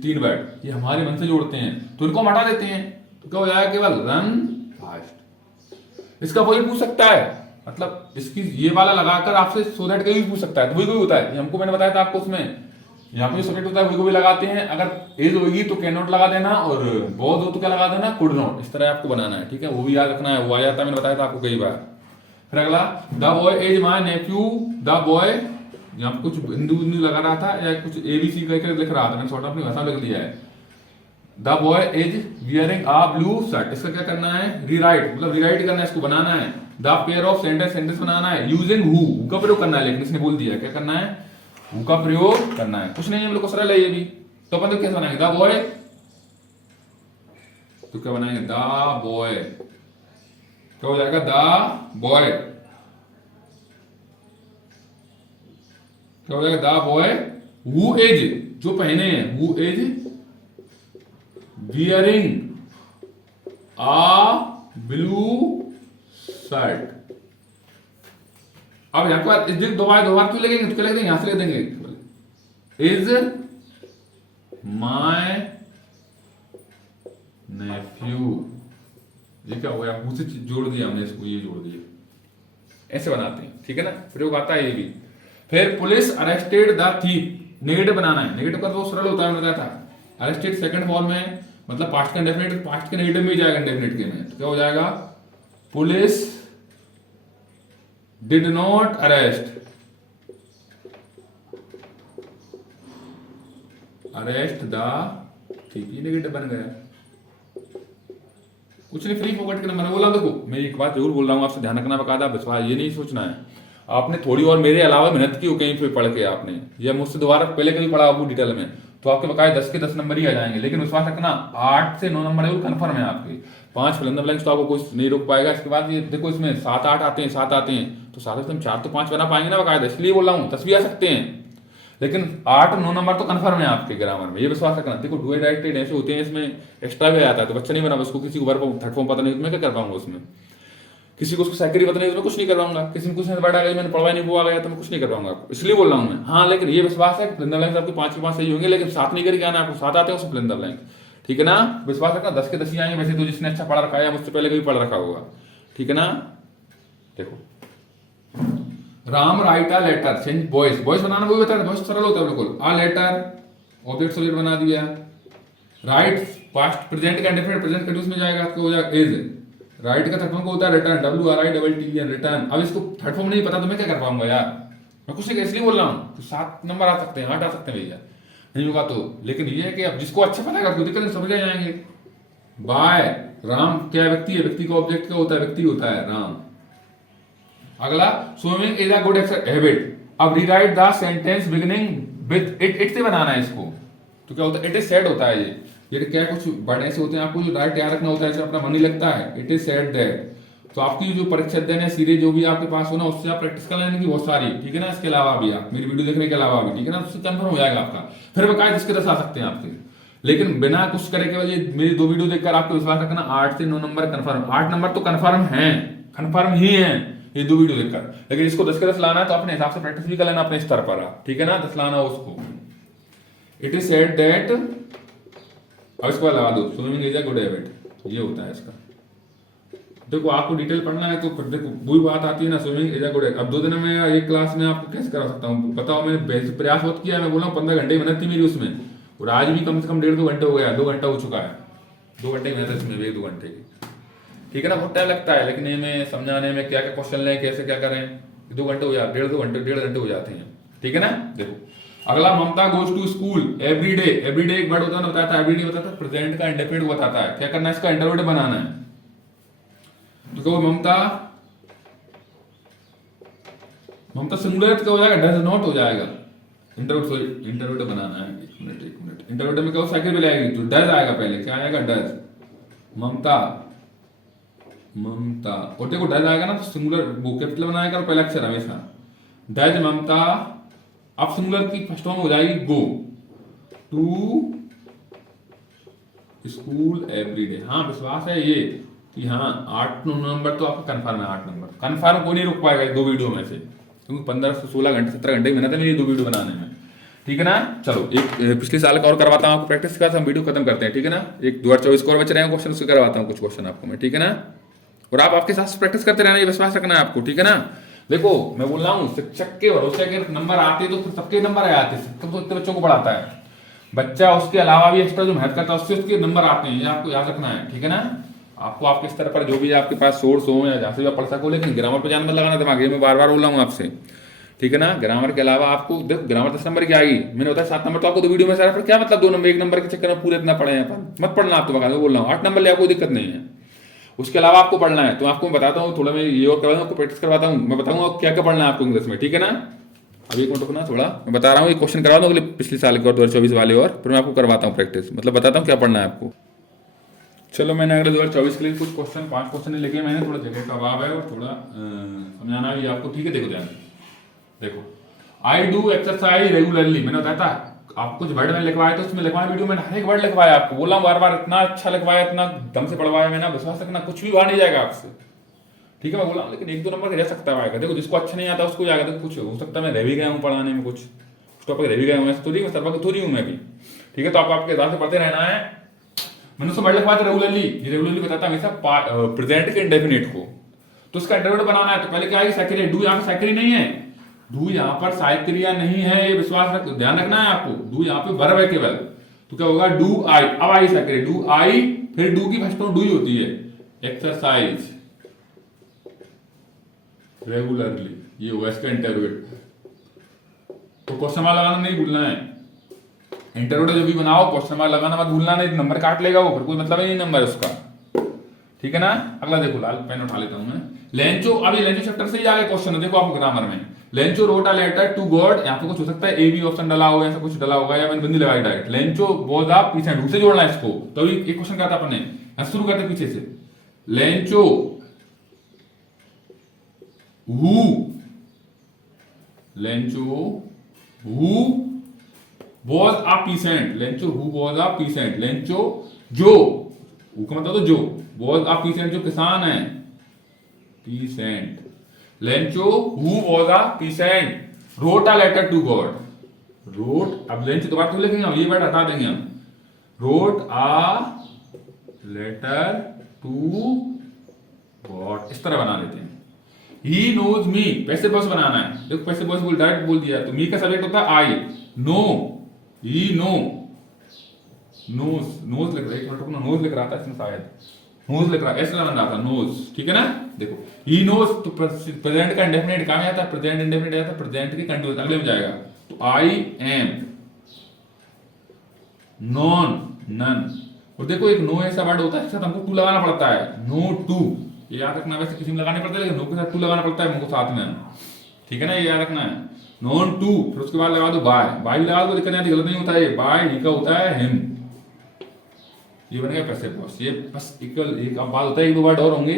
3 वर्ड ये हमारे मन से जोड़ते हैं, तो इनको हम हटा देते हैं, तो क्या हो जाएगा, केवल रन फास्ट। इसका वही पूछ सकता है, मतलब इसकी ये वाला लगाकर आपसे सो दैट का भी पूछ सकता है, तो वही कोई होता है, हमको मैंने बताया था आपको, उसमें यहाँ पे सब्जेक्ट होता है वही को भी लगाते हैं, अगर एज होगी तो कैन नॉट लगा देना, और बहुत हो तो क्या लगा देना, कुड नॉट, इस तरह आपको बनाना है, ठीक है, वो भी याद रखना है, वो आ जाता है, मैंने बताया था आपको कई बार। फिर अगला, the boy is my Neiphiu, the boy, यहाँ पे कुछ हिंदू लगा रहा था या कुछ ABC करके लिख रहा था, मैंने शॉर्ट अपनी भाषा में लिख लिया है, the boy is wearing a blue shirt, इसका क्या करना है, रीराइट, मतलब रीराइट करना है, इसको बनाना है, द पेयर ऑफ सेंटेंस बनाना है, यूजिंग हु का प्रयोग करना है, लेकिन इसने बोल दिया क्या करना है, हु का प्रयोग करना है, कुछ नहीं है, हम लोग को सरल है ये भी, तो अपन तो कैसे बनाएंगे, द बॉय, तो क्या बनाएंगे, द बॉय, क्या हो जाएगा, द बॉय, क्या हो जाएगा, द बॉय हु इज, जो पहने हैं, who is wearing a blue shirt. अब यहां पर दो बार क्यों लगेंगे, तो क्या लिख देंगे, यहां से लिख देंगे, इज माय नेफ्यू, ये क्या हो गया, मुझसे जोड़ दिया हमने इसको, ये जोड़ दिया, ऐसे बनाते हैं, ठीक है ना, प्रयोग आता है ये भी। फिर police arrested the thief, negative बनाना है, नेगेटिव का तो सरल होता है, मैंने बताया था, अरेस्टेड सेकंड फॉर्म में, मतलब पास्ट का इंडेफिनिट, पास्ट के नेगेटिव में जाएगा इंडेफिनिट के में, तो क्या हो जाएगा, police did not arrest the thief, ये नेगेटिव बन गया, कुछ नहीं, फ्री फोकट के नंबर बोला। देखो मैं एक बात जरूर बोल रहा हूँ, आपसे ध्यान रखना बकायदा, विश्वास ये नहीं सोचना है, आपने थोड़ी और मेरे अलावा मेहनत की हो कहीं पे पढ़ के आपने, या मुझसे दोबारा पहले कभी पढ़ा आपको डिटेल में, तो आपके बकाया 10 के 10 नंबर ही आ जाएंगे, लेकिन विश्वास रखना 8 से 9 नंबर है कन्फर्म है आपके, 5 फिल इन द ब्लैंक्स तो आपको कुछ नहीं रोक पाएगा। इसके बाद ये देखो इसमें 7-8 आते हैं, 7 आते हैं, तो 7 से हम 4 तो 5 बना पाएंगे ना बकायदा, इसलिए बोल रहा हूँ, 10 भी आ सकते हैं, लेकिन 8-9 नंबर तो कन्फर्म है आपके ग्रामर में, ये विश्वास रखना। देखो डू डायरेक्टेड ऐसे होते हैं, इसमें एक्स्ट्रा भी आता है, तो बच्चा नहीं बना, उसको किसी को वर्ब थर्ड फॉर्म पता नहीं, तो मैं क्या कर पाऊंगा उसमें, किसी को उसको सेक्रेटरी पता नहीं, तो मैं कुछ नहीं कर पाऊंगा, किसी में कुछ नहीं बैठा गया, मैंने पढ़वाई नहीं हुआ गया, तो मैं कुछ नहीं कर पाऊंगा, इसलिए बोल रहा हूँ मैं। हाँ लेकिन ये विश्वास है कि ब्लैंक आपके 5 के 5 सही होंगे, लेकिन 7 नहीं करके आना, आपको 7 आते हैं उसमें फिल इन द ब्लैंक, ठीक है ना, विश्वास रखना 10 के 10 ही आएंगे, वैसे तो जिसने अच्छा पढ़ा रखा है, मुझसे पहले कभी पढ़ रखा होगा, ठीक है ना। देखो Ram write a letter, change voice, voice बनाना वो होता है, बहुत सरल होता है बिल्कुल, अ लेटर ऑब्जेक्ट सब्जेक्ट बना दिया, राइट पास्ट प्रेजेंट का इंडेफिनिट प्रेजेंट कंटीन्यूअस में जाएगा, आपको हो जाएगा इज, राइट का थर्ड फॉर्म होता है रिटर्न, WRITTEN रिटर्न। अब इसको थर्ड फॉर्म नहीं पता तो मैं क्या कर पाऊंगा यार, मैं कुछ नहीं, इसलिए बोल रहा हूँ, तो 7 नंबर आ सकते हैं, 8 आ सकते हैं भैया, नहीं होगा तो, लेकिन ये है कि अब जिसको अच्छा पता है दिक्कत नहीं, समझ आ जाएंगे। बाय राम क्या व्यक्ति है, व्यक्ति का ऑब्जेक्ट क्या होता है, व्यक्ति होता है राम। अगला swimming is a good habit, अब rewrite the sentence beginning with it से बनाना है इसको, तो क्या होता है, इट इज सेड होता है ये क्या कुछ वर्ड ऐसे होते हैं आपको जो डायरेक्ट याद रखना होता है, अपना मन नहीं लगता है, इट इज सेड दैट तो आपकी जो परीक्षा अध्ययन है सीरीज जो भी आपके पास हो ना, उससे आप प्रैक्टिस कर लेने की बहुत सारी, ठीक है ना। इसके अलावा भी आप मेरी वीडियो देखने के अलावा भी, ठीक है ना, उससे कंफर्म हो जाएगा आपका। फिर बकायदा इसके दस आ सकते हैं आपके, लेकिन बिना कुछ करे केवल ये मेरी 2 वीडियो देखकर आपको विश्वास रखना 8 से 9 नंबर कंफर्म। 8 नंबर तो कंफर्म है, कंफर्म ही है ये 2 वीडियो देखकर। लेकिन इसको 10 के 10 लाना है तो अपने हिसाब से प्रैक्टिस भी कर लेना अपने स्तर पर, ठीक है ना, 10 लाना हो उसको। इट इज सेड दैट, अब इसको लगा दो, swimming is a good habit, ये होता है इसका। देखो आपको डिटेल पढ़ना है तो फिर देखो वही बात आती है ना, स्विमिंग इज अ गुड। अब 2 दिन में या 1 क्लास में आपको कैसे करा सकता हूँ बताओ। मैंने प्रयास बहुत किया है, मैं बोल रहा हूँ 15 घंटे मेहनत थी मेरी उसमें, और आज भी कम से कम 1.5-2 घंटे हो गया, 2 घंटा हो चुका है। 2 घंटे मेहनत इसमें, 1-2 घंटे की, ठीक है ना। बहुत टाइम लगता है लेकिन में समझाने में, क्या क्या क्वेश्चन लें, कैसे क्या करें, 2 घंटे हो जाते, 1.5 घंटे हो जाते हैं, ठीक है ना। देखो अगला, Mamta goes to school every day. Every day एक वर्ड होता है ना, बताता है, एवरी डे बताता है, प्रेजेंट का इंडेफिनिट बताता है। क्या करना है, इसका इंटरवर्ड बनाना है। तो कहो ममता सिंगुलर क्या हो जाएगा, डज नॉट हो जाएगा। इंटरवर्ड बनाना है, एक मिनट। इंटरवर्ड में कहो साइकिल भी आएगी तो डज आएगा, पहले क्या आएगा, डज। ममता, और देखो डज आएगा ना तो सिंगुलर वो कैपिटल बनाएगा और पहला अक्षर हमेशा, डज ममता। अब सिंगुलर की फर्स्ट फॉर्म हो जाएगी go to school every day. हाँ विश्वास है ये कि हाँ 8 नंबर तो आपका कन्फर्म है, 8 नंबर कन्फर्म, कोई नहीं रुक पाएगा 2 वीडियो में से, क्योंकि 15 से 16 घंटे 17 घंटे की मेहनत है मेरी 2 वीडियो बनाने में, ठीक है ना। चलो एक पिछले साल का और करवाता हूँ आपको प्रैक्टिस का, हम वीडियो खत्म करते हैं, ठीक है ना। एक 2024 को और बच रहे हैं क्वेश्चन, उससे करवाता हूँ कुछ क्वेश्चन आपको मैं, ठीक है ना। और आप आपके साथ प्रैक्टिस करते रहना, ये विश्वास रखना है आपको, ठीक है ना। देखो मैं बोल रहा हूँ शिक्षक के भरोसे अगर नंबर आते तो फिर सबके नंबर आ जाते, शिक्षक तो इतने बच्चों को पढ़ाता है, बच्चा उसके अलावा भी एक्स्ट्रा जो मेहनत करता है उससे उसके नंबर आते हैं, ये आपको याद रखना है, ठीक है ना। आपको आपके स्तर पर जो भी आपके पास सोर्स हो या जहाँ से भी आप पढ़ सको, लेकिन ग्रामर पर ध्यान मत लगाना दिमाग, ये मैं बार बार बोल रहा हूँ आपसे, ठीक है ना। ग्रामर के अलावा आपको देखो ग्रामर 10 नंबर की आएगी, मैंने बताया 7 नंबर तो आपको 2 वीडियो में सारा, फिर क्या मतलब 2 नंबर 1 नंबर के चक्कर में पूरे इतना पढ़े हैं, मत पढ़ना आप, तो बता बोल रहा हूँ 8 नंबर ले, कोई दिक्कत नहीं है। उसके अलावा आपको पढ़ना है तो आपको मैं बताता हूँ, थोड़ा मैं ये और करवाता हूँ, प्रैक्टिस करवाता हूँ, मैं बताऊंगा क्या क्या पढ़ना है आपको इंग्लिश में, ठीक है ना। अभी 1 मिनट रुकना, थोड़ा मैं बता रहा हूँ, एक क्वेश्चन करवा दूँ अगले पिछले साल के और 2024 वाले, और फिर मैं आपको करवाता हूँ प्रैक्टिस, मतलब बताता हूँ क्या पढ़ना है आपको। चलो मैंने अगले 2024 के लिए कुछ क्वेश्चन 5 क्वेश्चन लेके, मैंने थोड़ा जगह का अभाव है और थोड़ा समझाना भी आपको, ठीक है। देखो ध्यान, देखो आई डू एक्सरसाइज रेगुलरली, मैंने बताया था आपको कुछ वर्ड में लिखवाया तो उसमें लिखवाया, वीडियो में हर एक वर्ड लिखवाया आपको, बोला बार बार, इतना अच्छा लिखवाया, इतना दम से पढ़वाया मैंने, विश्वास रखना कुछ भी बाहर नहीं जाएगा आपसे, ठीक है। मैं बोला लेकिन 1-2 नंबर रह सकता है, देखो जिसको अच्छा नहीं आता उसको जाएगा, देखो कुछ हो सकता है मैं रह भी गया हूँ पढ़ाने में, कुछ टॉपिक रह भी गया हूँ, ऐसा थोड़ी मैं सर्वा थोड़ी हूँ मैं भी, ठीक है। तो आपको आपके हिसाब से पढ़ते रहना है। मैंने उसको वर्ड लिखवाया था रेगुलरली, ये रेगुलरली बताता हमेशा प्रेजेंट के इंडेफिनिट को, तो उसका इंटरवर्ड बनाना है, तो पहले क्या है, साइकिल, डू यहाँ पे साइकिल नहीं है, डू यहाँ पर सहायक क्रिया नहीं है, ये विश्वास रख, ध्यान रखना है आपको, डू यहाँ पे वर्ब है केवल, तो क्या होगा, डू आई, अब आई सैकड़े, डू आई, फिर डू की फर्स्ट फॉर्म डू ही होती है, एक्सरसाइज रेगुलरली, ये हुआ इसका इंटरव्यूट। तो क्वेश्चन मार्क लगाना नहीं भूलना है, इंटरव्यूट जब भी बनाओ क्वेश्चन मार्क लगाना मत भूलना, नहीं नंबर काट लेगा वो, फिर कोई मतलब ही नहीं नंबर उसका, ठीक है ना। अगला देखो, लाल पेन उठा लेता हूं मैं, लेंचो, अभी लेंचो चैप्टर से ही आगे क्वेश्चन है, देखो आपको ग्रामर में, Lencho wrote a letter to God, यहाँ पे कुछ हो सकता है ए बी ऑप्शन डाला होगा, ऐसा कुछ डाला होगा, या मैंने बिंदी लगाई direct, Lencho was a pheasant, से जोड़ना है इसको, तो अभी एक क्वेश्चन करता अपन ने, शुरू करते पीछे से, Lencho who, Lencho who was a pheasant, Lencho who was a pheasant, Lencho जो, हु का मतलब तो जो, वॉज अ पीसेंट जो किसान है, peasant, Lencho who was a peasant wrote a letter to God, wrote, अब लेंचो दोबारा तो लिखेंगे हम, ये वर्ड हटा देंगे हम, wrote a letter to God, इस तरह बना लेते हैं। ही नोज मी, पैसे बॉस बनाना है, देखो पैसे बॉस बोल डायरेक्ट बोल दिया, तो मी का सब्जेक्ट होता है आई, नो, ही नो, नोज, नोज लिख रहा है, एक मिनट रुकना, नोज लिख रहा था इसमें शायद, नोज लिख रहा है, ऐसे बन रहा था नोज, ठीक है ना। देखो ही नोज, तो प्रेजेंट का इंडेफिनिट काम आता है, प्रेजेंट इंडेफिनिट आता है, प्रेजेंट की कंटिन्यूस अगले में जाएगा, तो आई एम, नॉन, नन, और देखो एक नो ऐसा वर्ड होता है इसके साथ हमको टू लगाना पड़ता है, नो टू, ये याद रखना, वैसे किसी में लगाने पड़ता है लेकिन नो के साथ टू लगाना पड़ता है हमको साथ में, ठीक है ना, ये याद रखना है, नॉन टू, फिर उसके बाद लगा दो बाय, बाय भी लगा दो, दिक्कत नहीं, गलत नहीं होता है, बाय ही का होता है हिम, ये बनेगा पैसे बॉस, ये बस इक्वल, एक अब बात होता है 1-2 वर्ड और होंगे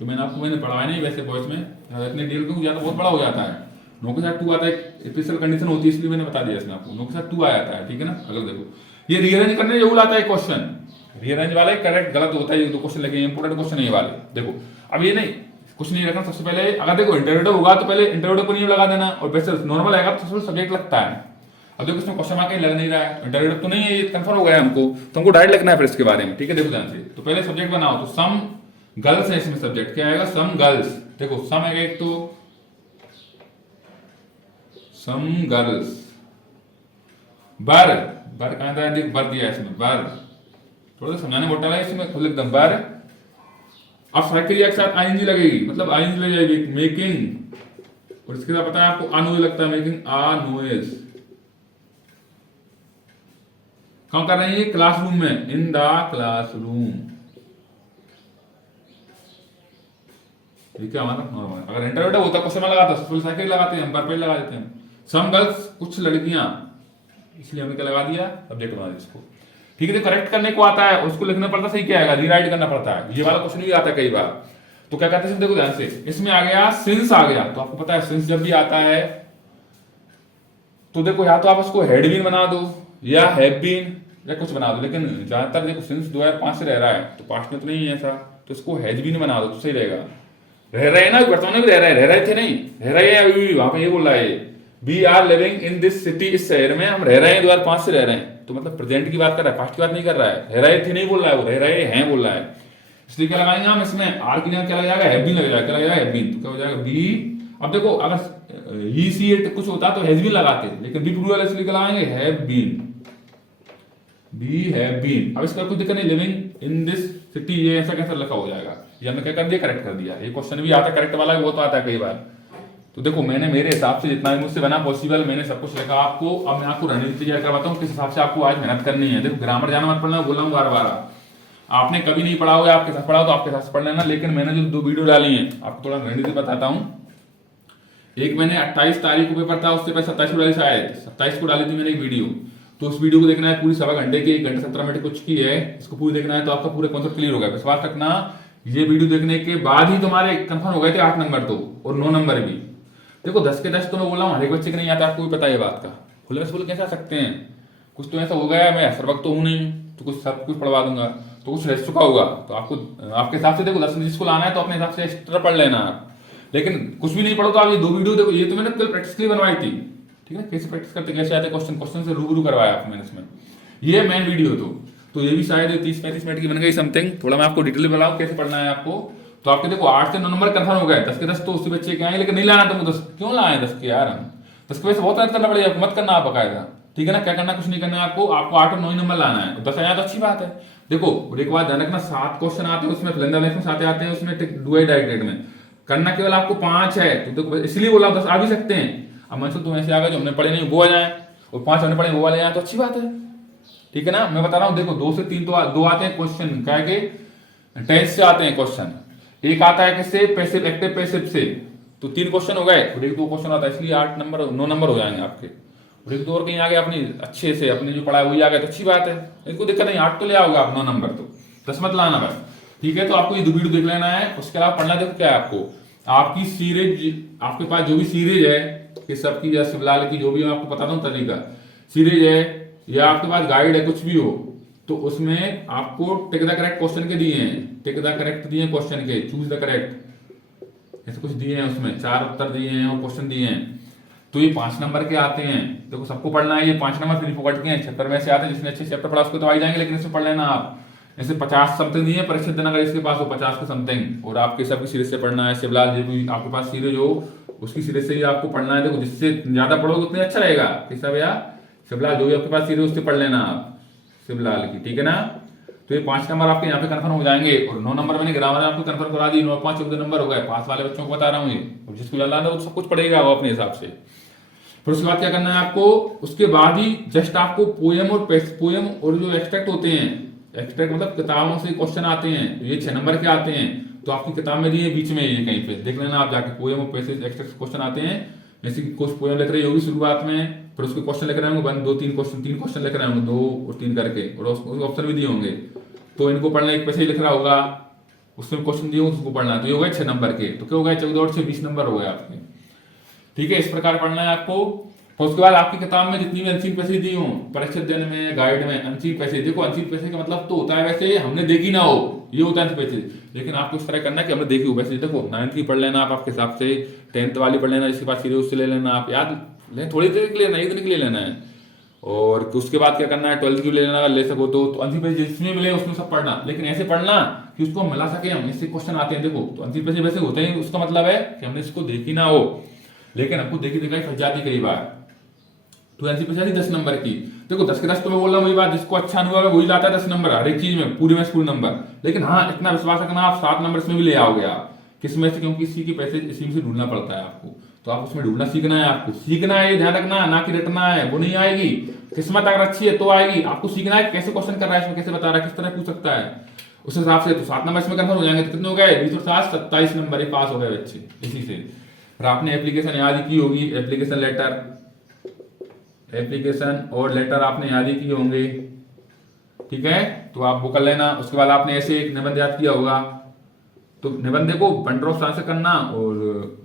तो मैंने पढ़ाया नहीं वैसे वॉइस में इतने डिटेल क्योंकि ज़्यादा बहुत बड़ा हो जाता है। नो के साथ टू आता है, स्पेशल कंडीशन होती है इसलिए मैंने बता दिया इसमें आपको, नो के साथ टू आ जाता है, ठीक है ना। अगर देखो ये रीअरेंज करने जरूर आता है क्वेश्चन, रीअरेंज वाला करेक्ट गलत होता है, 1-2 क्वेश्चन लगे इंपोर्टेंट क्वेश्चन नहीं वाले। देखो अब ये नहीं कुछ नहीं रखना, सबसे पहले अगर देखो इंटरव्यू होगा तो पहले इंटरव्यू को नहीं लगा देना, और वैसे नॉर्मल आएगा तो सबसे सब्जेक्ट लगता है। अब देखो इसमें क्वेश्चन मार्क लग नहीं रहा है, इंटरव्यू तो नहीं है, ये कंफर्म हो गया हमको, तो हमको डायरेक्ट लिखना है फिर इसके बारे में, ठीक है। देखो ध्यान से, तो पहले सब्जेक्ट बनाओ, तो सम गर्ल्स है इसमें सब्जेक्ट, क्या आएगा सम गर्ल्स। देखो सम है एक तो सम गर्ल्स, बर बर कहां था, देख बर दिया है इसमें, बर थोड़ा सा समझाने मोटा है इसमें, खुद एकदम बर। अब साइकिल के साथ आईएनजी लगेगी, मतलब आईएनजी लग जाएगी मेकिंग, और इसके साथ पता है आपको आ नोइज लगता है, मेकिंग आ नोइज। कहां कर रहे हैं ये, क्लासरूम में, इन द क्लासरूम, ठीक है हमारा नॉर्मल। अगर इंटरव्यू होता क्वेश्चन में लगाता फुल साइकिल लगाते हैं, हम पर पेज लगा देते हैं। सम गर्ल्स कुछ लड़कियां, इसलिए हमने क्या लगा दिया, सब्जेक्ट बना दिया इसको, ठीक है। तो करेक्ट करने को आता है, उसको लिखना पड़ता, सही क्या आएगा, रीराइट करना पड़ता है, ये वाला क्वेश्चन भी आता है कई बार। तो क्या कहते हैं, देखो ध्यान से, इसमें आ गया सिंस आ गया, तो आपको पता है सिंस जब भी आता है तो देखो या तो आप उसको हैड बीन बना दो या हैव बीन या कुछ बना दो, लेकिन ज्यादातर देखो सिंस 2005 से रह रहा है तो पास्ट में तो नहीं है ऐसा, तो इसको हैज बीन बना दो तो सही रहेगा। रह रहे हैं ना, वर्तमान में भी रह रहे थे नहीं, रह रहे हैं अभी भी, वहां पे ये बोल रहा है we are living in this city, इस शहर में हम रह रहे हैं, 2005 से रह रहे हैं, तो मतलब प्रेजेंट की बात कर रहा है, पास्ट की बात नहीं कर रहा है, रह रहे थे नहीं बोल रहा है, वो रह रहे हैं बोल रहा है। इसलिए क्या लगाएंगे हम इसमें, आर की जगह क्या लग जाएगा, हैव बीन लग जाएगा, क्या लग जाएगा हैव बीन, तो क्या हो जाएगा बी। अब देखो अगर ही सी इट कुछ होता तो हैज बीन लगाते, लेकिन बी प्लूरल इसलिए क्या लगाएंगे have been, be have been. अब इसका कुछ दिक्कत नहीं, लिविंग इन दिस सिटी ये ऐसा कैसा लिखा हो जाएगा, ये हमने क्या कर दिया, करेक्ट कर दिया। ये क्वेश्चन भी आता है करेक्ट वाला, वो तो आता है कई बार। तो देखो मैंने मेरे हिसाब से जितना भी मुझसे बना पॉसिबल मैंने सब कुछ लिखा आपको। अब मैं आपको रणनीति तैयार करवाता हूँ किस हिसाब से आपको आज मेहनत करनी है। देखो ग्रामर जाना मत पढ़ना, बोला हूँ बार बार, आपने कभी नहीं पढ़ा होगा, आपके साथ पढ़ा तो आपके साथ पढ़ लेना, लेकिन मैंने जो 2 वीडियो डाली है आपको थोड़ा रणनीति बताता हूँ। एक मैंने 28 तारीख को पेपर था, उससे पहले 27 को डाली, शायद 27 को डाली थी मैंने एक वीडियो, तो उस वीडियो को देखना है पूरी 1.25 घंटे की, 1 घंटे 17 मिनट कुछ की है, इसको पूरी देखना है तो आपका पूरा कॉन्सेप्ट क्लियर होगा। विश्वास रखना ये वीडियो देखने के बाद ही तुम्हारे कंफर्म हो गए थे 8 नंबर तो, और 9 नंबर भी। देखो 10 के 10 तो मैं बोला हूँ, हर एक बच्चे के नहीं आता, आपको भी पता है ये बात का, खुले में कैसे आ सकते हैं, कुछ तो ऐसा हो गया, मैं हर वक्त तो हूँ नहीं, तो कुछ सब कुछ पढ़वा दूंगा, तो कुछ रह चुका होगा, तो आपको आपके हिसाब से देखो 10 जिसको लाना है तो अपने हिसाब से एक्स्ट्रा पढ़ लेना आप, लेकिन कुछ भी नहीं पढ़ो तो आप ये 2 वीडियो देखो, ये तो मैंने कल प्रैक्टिस के लिए बनवाई थी, ठीक है, कैसे प्रैक्टिस करते कैसे आते क्वेश्चन से रूबरू करवाया आपको मैंने इसमें, ये मेन वीडियो तो ये भी शायद 30-35 मिनट की बन गई समथिंग। थोड़ा मैं आपको डिटेल बताऊँ कैसे पढ़ना है आपको। तो आपके देखो 8 से 9 नंबर कंफर्म हो गए, 10 के 10 तो उसी बच्चे के आए, लेकिन नहीं लाना तुम 10, क्यों लाए 10 के यार, हम 10 के वैसे बहुत मेहनत करना पड़ेगा, मत करना आप बकायदा, ठीक है ना। क्या करना, कुछ नहीं करना आपको 8 और 9 नंबर लाना है, 10 आया तो अच्छी बात है। देखो एक बात ध्यान रखना, 7 क्वेश्चन आते हैं उसमें, फिल इन द ब्लैंक्स में 7 आते हैं उसमें, डू डायरेक्टेड में करना केवल आपको 5 है, तो देखो इसलिए बोला 10 आ भी सकते हैं। अब मैं तुम ऐसे आ गए जो हमने पढ़े नहीं वो आ जाए, और 5 हमने पढ़े वो वाले आए तो अच्छी बात है, ठीक है ना। मैं बता रहा हूँ देखो 2 से 3 तो 2 आते हैं क्वेश्चन, क्या है कि टेंस से आते हैं क्वेश्चन, एक आता है किससे, पैसिव एक्टिव पैसिव से, तो 3 क्वेश्चन हो गए, और 1-2 क्वेश्चन आता है, इसलिए 8 नंबर 9 नंबर हो जाएंगे आपके, और 1-2 और कहीं आ गए अपनी अच्छे से, अपने जो पढ़ा है वही आ गया तो अच्छी बात है, इनको दिक्कत नहीं, 8 तो ले आओगे आप, 9 नंबर तो 10 मत लाना बस, ठीक है। तो आपको ये 2 वीडियो देख लेना है, उसके अलावा पढ़ना देखो क्या है आपको, आपकी सीरीज, आपके पास जो भी सीरीज है कि सबकी या शिवलाल की जो भी आपको बताता हूँ तरीका, सीरीज है या आपके पास गाइड है कुछ भी हो, तो उसमें आपको टिक द करेक्ट क्वेश्चन के दिए हैं, टिक द करेक्ट दिए हैं क्वेश्चन के, चूज द करेक्ट ऐसे कुछ दिए हैं, उसमें 4 उत्तर दिए हैं और क्वेश्चन दिए हैं, तो ये 5 नंबर के आते हैं। देखो सबको पढ़ना है, ये 5 नंबर फ्री फोकट के हैं, 76 में से आते हैं, जिसने अच्छे चैप्टर पढ़ा उसको तो आ जाएंगे, लेकिन इसमें पढ़ लेना आप, ऐसे 50 समथिंग दिए परीक्षित देना, अगर इसके पास हो 50 के समथिंग, और आपके सबकी सीरीज से पढ़ना है, शिवलाल जी भी आपके पास सीरीज हो उसकी सीरीज से ही आपको पढ़ना है। देखो जिससे ज्यादा पढ़ोगे उतने अच्छा रहेगा, किस भैया शिवलाल जो भी आपके पास सीरीज उससे पढ़ लेना आप, शिवलाल की, ठीक है ना। तो ये 5 नंबर आपके यहाँ पे कंफर्म हो जाएंगे, और 9 नंबर मैंने ग्रामर आपको कंफर्म करा दी, 9 5 14 नंबर हो गए, पास वाले बच्चों को बता रहा हूँ ये, और जिसको याद आना वो सब कुछ पढ़ेगा वो अपने हिसाब से। फिर उसके बाद क्या करना है आपको, उसके बाद ही जस्ट आपको पोएम और जो एक्सट्रैक्ट होते हैं, एक्सट्रैक्ट मतलब किताबों से क्वेश्चन आते हैं, ये 6 नंबर के आते हैं, तो आपकी किताब में दिए बीच में ये कहीं पे देख लेना आप जाके, पोएम और पैसेज एक्सट्रैक्ट क्वेश्चन आते हैं, जैसे कि कुछ पोएम लिख रही होगी शुरुआत में, फिर उसके क्वेश्चन लिख रहे होंगे 1 2 3 क्वेश्चन, 3 क्वेश्चन लिख रहे होंगे 2 और 3 करके, और उसके ऑप्शन भी दिए होंगे, तो इनको पढ़ना, एक पैसे लिख रहा होगा, उसमें क्वेश्चन दिए उसको पढ़ना है, तो ये हो गए 6 नंबर के, तो क्या हो गया 14 और 6 20 नंबर हो गए आपके। ठीक है, इस प्रकार पढ़ना है आपको। और उसके बाद आपकी किताब में जितनी भी अनसीन पैसे दी हों, परीक्षा दिन में, गाइड में, अनसीन पैसे, देखो अनसीन पैसे का मतलब तो होता है वैसे हमने देखी ना हो, ये होता है अनसीन पैसे, लेकिन आपको इस तरह करना है कि हमने देखी हो। वैसे देखो 9th की पढ़ लेना आप आपके हिसाब से, 10th वाली पढ़ लेना, इसके बाद सीधे उससे ले लेना आप, याद लें, थोड़ी देर के लिए लेना, एक दिन के लिए लेना है। और उसके बाद क्या करना है, 12th की ले लेना, ले सको तो अनसीन पैसे जिसमें मिले उसमें सब पढ़ना, लेकिन ऐसे पढ़ना कि उसको मिला सके हम, इससे क्वेश्चन आते हैं। देखो तो अनसीन पैसे वैसे होते हैं, उसका मतलब है कि हमने इसको देखी ना हो, लेकिन हमको देखी दिखाई फंस जाती कई बार, तो ऐसी पचासी 10 नंबर की। देखो 10 के 10 तो मैं बोल रहा हूँ वही बात, जिसको अच्छा अनुभव है वही लाता है 10 नंबर हर एक चीज में, पूरी में स्कूल नंबर। लेकिन हाँ इतना विश्वास रखना आप 7 नंबर इसमें भी ले आओगे आप, किसमें से, क्योंकि इसी की पैसे इसी में से ढूंढना पड़ता है आपको, तो आप उसमें ढूंढना सीखना है, आपको सीखना है, ध्यान रखना, ना कि रटना है, वो नहीं आएगी। किस्मत अगर अच्छी है तो आएगी, आपको सीखना है कैसे क्वेश्चन कर रहा है, इसमें कैसे बता रहा है, किस तरह पूछ सकता है, उस हिसाब से। तो 7 नंबर इसमें कंफर्म हो जाएंगे, तो कितने हो गए 20 और 7 27 नंबर, पास हो गए बच्चे इसी से। फिर आपने एप्लीकेशन याद ही की होगी, एप्लीकेशन लेटर, एप्लीकेशन और लेटर आपने याद ही किए होंगे, ठीक है, तो आप वो कर लेना। उसके बाद आपने ऐसे एक निबंध याद किया होगा, तो निबंध देखो बंडर ऑफ साइंस करना, और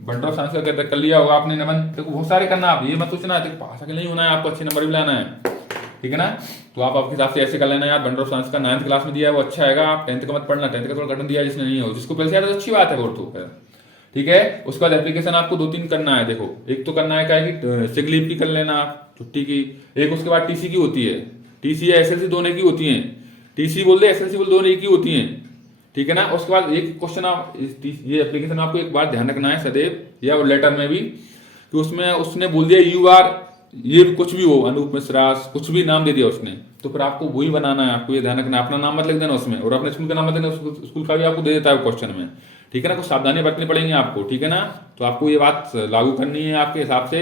बंडर ऑफ साइंस का कर लिया होगा आपने निबंध, देखो बहुत सारे करना, आप ये मत सोचना देखो पास नहीं होना है, आपको अच्छे नंबर भी लाना है, ठीक है ना। तो आप आपके हिसाब से ऐसे कर लेना यार, बंडर ऑफ साइंस का 9th क्लास में दिया है वो अच्छा है, आप 10th का मत पढ़ना, 10th का थोड़ा कठिन दिया है, जिसने नहीं हो, जिसको पहले से याद है तो अच्छी बात है, वो तो ठीक है। उसके बाद एप्लीकेशन आपको 2-3 करना है, देखो एक तो करना है क्या है कि सिक लीव की कर लेना, छुट्टी की, एक उसके बाद टीसी की होती है, टीसी या एसएलसी दोनों की होती है, टीसी बोल दे एसएलसी बोल दोनों की होती है, ठीक है ना। उसके बाद एक क्वेश्चन आप ये एप्लीकेशन आपको एक बार ध्यान रखना है सदैव, या लेटर में भी, कि उसमें उसने बोल दिया यू आर, ये कुछ भी हो, अनूप मिश्रा कुछ भी नाम दे दिया उसने, तो फिर आपको वही बनाना है, आपको ये ध्यान रखना है, अपना नाम मत लिख देना उसमें, और अपने स्कूल का नाम मत देना, स्कूल का भी आपको दे देता है क्वेश्चन में, ठीक है ना। कुछ सावधानी बरतनी पड़ेंगी आपको, ठीक है ना, तो आपको ये बात लागू करनी है आपके हिसाब से।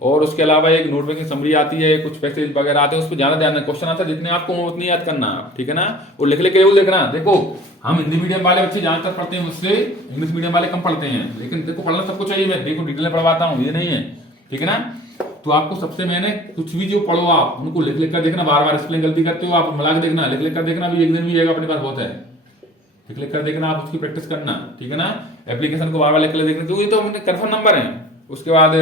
और उसके अलावा एक नोट में समरी आती है, कुछ पैसेज वगैरह आते हैं, उस पर ज्यादा ध्यान, क्वेश्चन आता है जितने आपको उतनी याद करना, ठीक है ना, और लिख के देखना। देखो हम हिंदी मीडियम वाले बच्चे ज्यादातर पढ़ते हैं मुझसे, इंग्लिश मीडियम वाले कम पढ़ते हैं, लेकिन देखो पढ़ना सबको चाहिए, मैं देखो डिटेल में पढ़वाता हूँ, ये नहीं है, ठीक है ना। तो आपको सबसे मैंने कुछ भी जो पढ़ो आप उनको लिख कर देखना, बार बार स्पेलिंग गलती करते हो आप मिला के देखना, लिख कर देखना, भी एक दिन भी आएगा अपने पास बहुत है, लिख कर देखना, आप उसकी प्रैक्टिस करना, ठीक है ना। एप्लीकेशन को बार बार लिख कर देखना, तो ये तो हमने कंफर्म नंबर है। उसके बाद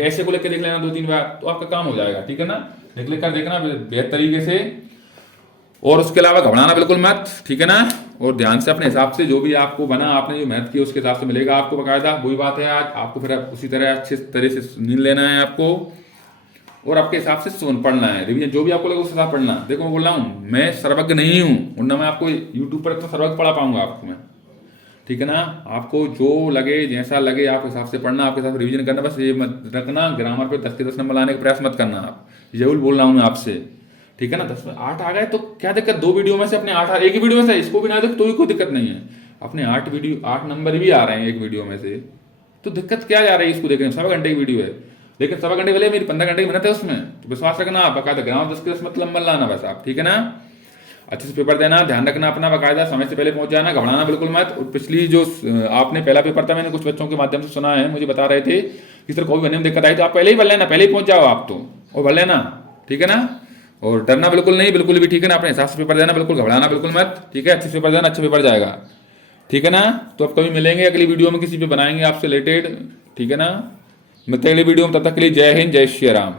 ऐसे को लेकर देख लेना 2-3 बार, तो आपका काम हो जाएगा, ठीक है ना। लिख कर देखना बेहतर तरीके से, और उसके अलावा घबराना बिल्कुल मत, ठीक है ना, और ध्यान से अपने हिसाब से जो भी आपको बना, आपने जो मेहनत की उसके हिसाब से मिलेगा आपको बकायदा, वही बात है। आज आपको फिर उसी तरह अच्छे तरह से नींद लेना है आपको, और आपके हिसाब से सुन पढ़ना है, रिवीजन जो भी आपको लगे उस हिसाब पढ़ना। देखो मैं बोल रहा हूँ मैं सर्वज्ञ नहीं हूँ, और ना मैं आपको यूट्यूब पर तो सर्वज्ञ पढ़ा पाऊंगा आपको मैं, ठीक है ना। आपको जो लगे जैसा लगे आप हिसाब से पढ़ना, आपके साथ रिवीजन करना, बस ये मत रखना ग्रामर पे 10 के 10 नंबर लाने का प्रयास मत करना आप, जरूर बोल रहा हूँ मैं आपसे, ठीक है ना। 10 में 8 आ गए तो क्या दिक्कत, 2 वीडियो में से अपने 8 एक ही वीडियो में से इसको भी ना देख तो भी कोई दिक्कत नहीं है, अपने 8 नंबर भी आ रहे हैं एक वीडियो में से, तो दिक्कत क्या जा रही है इसको देखने में, 7 घंटे की वीडियो है, लेकिन 7 घंटे पहले मेरी 15 घंटे की मेहनत है उसमें, तो विश्वास रखना आप, बकायदा ग्रामर 10 के 10 मतलब नंबर लाना बस आप, ठीक है ना। अच्छे से पेपर देना, ध्यान रखना अपना, बकायदा समय से पहले पहुंच जाना, घबराना बिल्कुल मत। और पिछली जो आपने पहला पेपर था, मैंने कुछ बच्चों के माध्यम से सुना है, मुझे बता रहे थे कि सर कोई बनने में दिक्कत आई तो आप पहले ही भर लेना, पहले ही पहुंच जाओ आप तो, और भर लेना, ठीक है ना। और डरना बिल्कुल नहीं, बिल्कुल भी, ठीक है ना, अपने हिसाब से पेपर देना, बिल्कुल घबराना बिल्कुल मत, ठीक है। अच्छे से पेपर देना, अच्छा पेपर जाएगा, ठीक है ना। तो अब कभी मिलेंगे अगली वीडियो में, किसी पे बनाएंगे आपसे रिलेटेड, ठीक है ना। मिलते अगली वीडियो में, तब तक के लिए जय हिंद, जय श्री राम।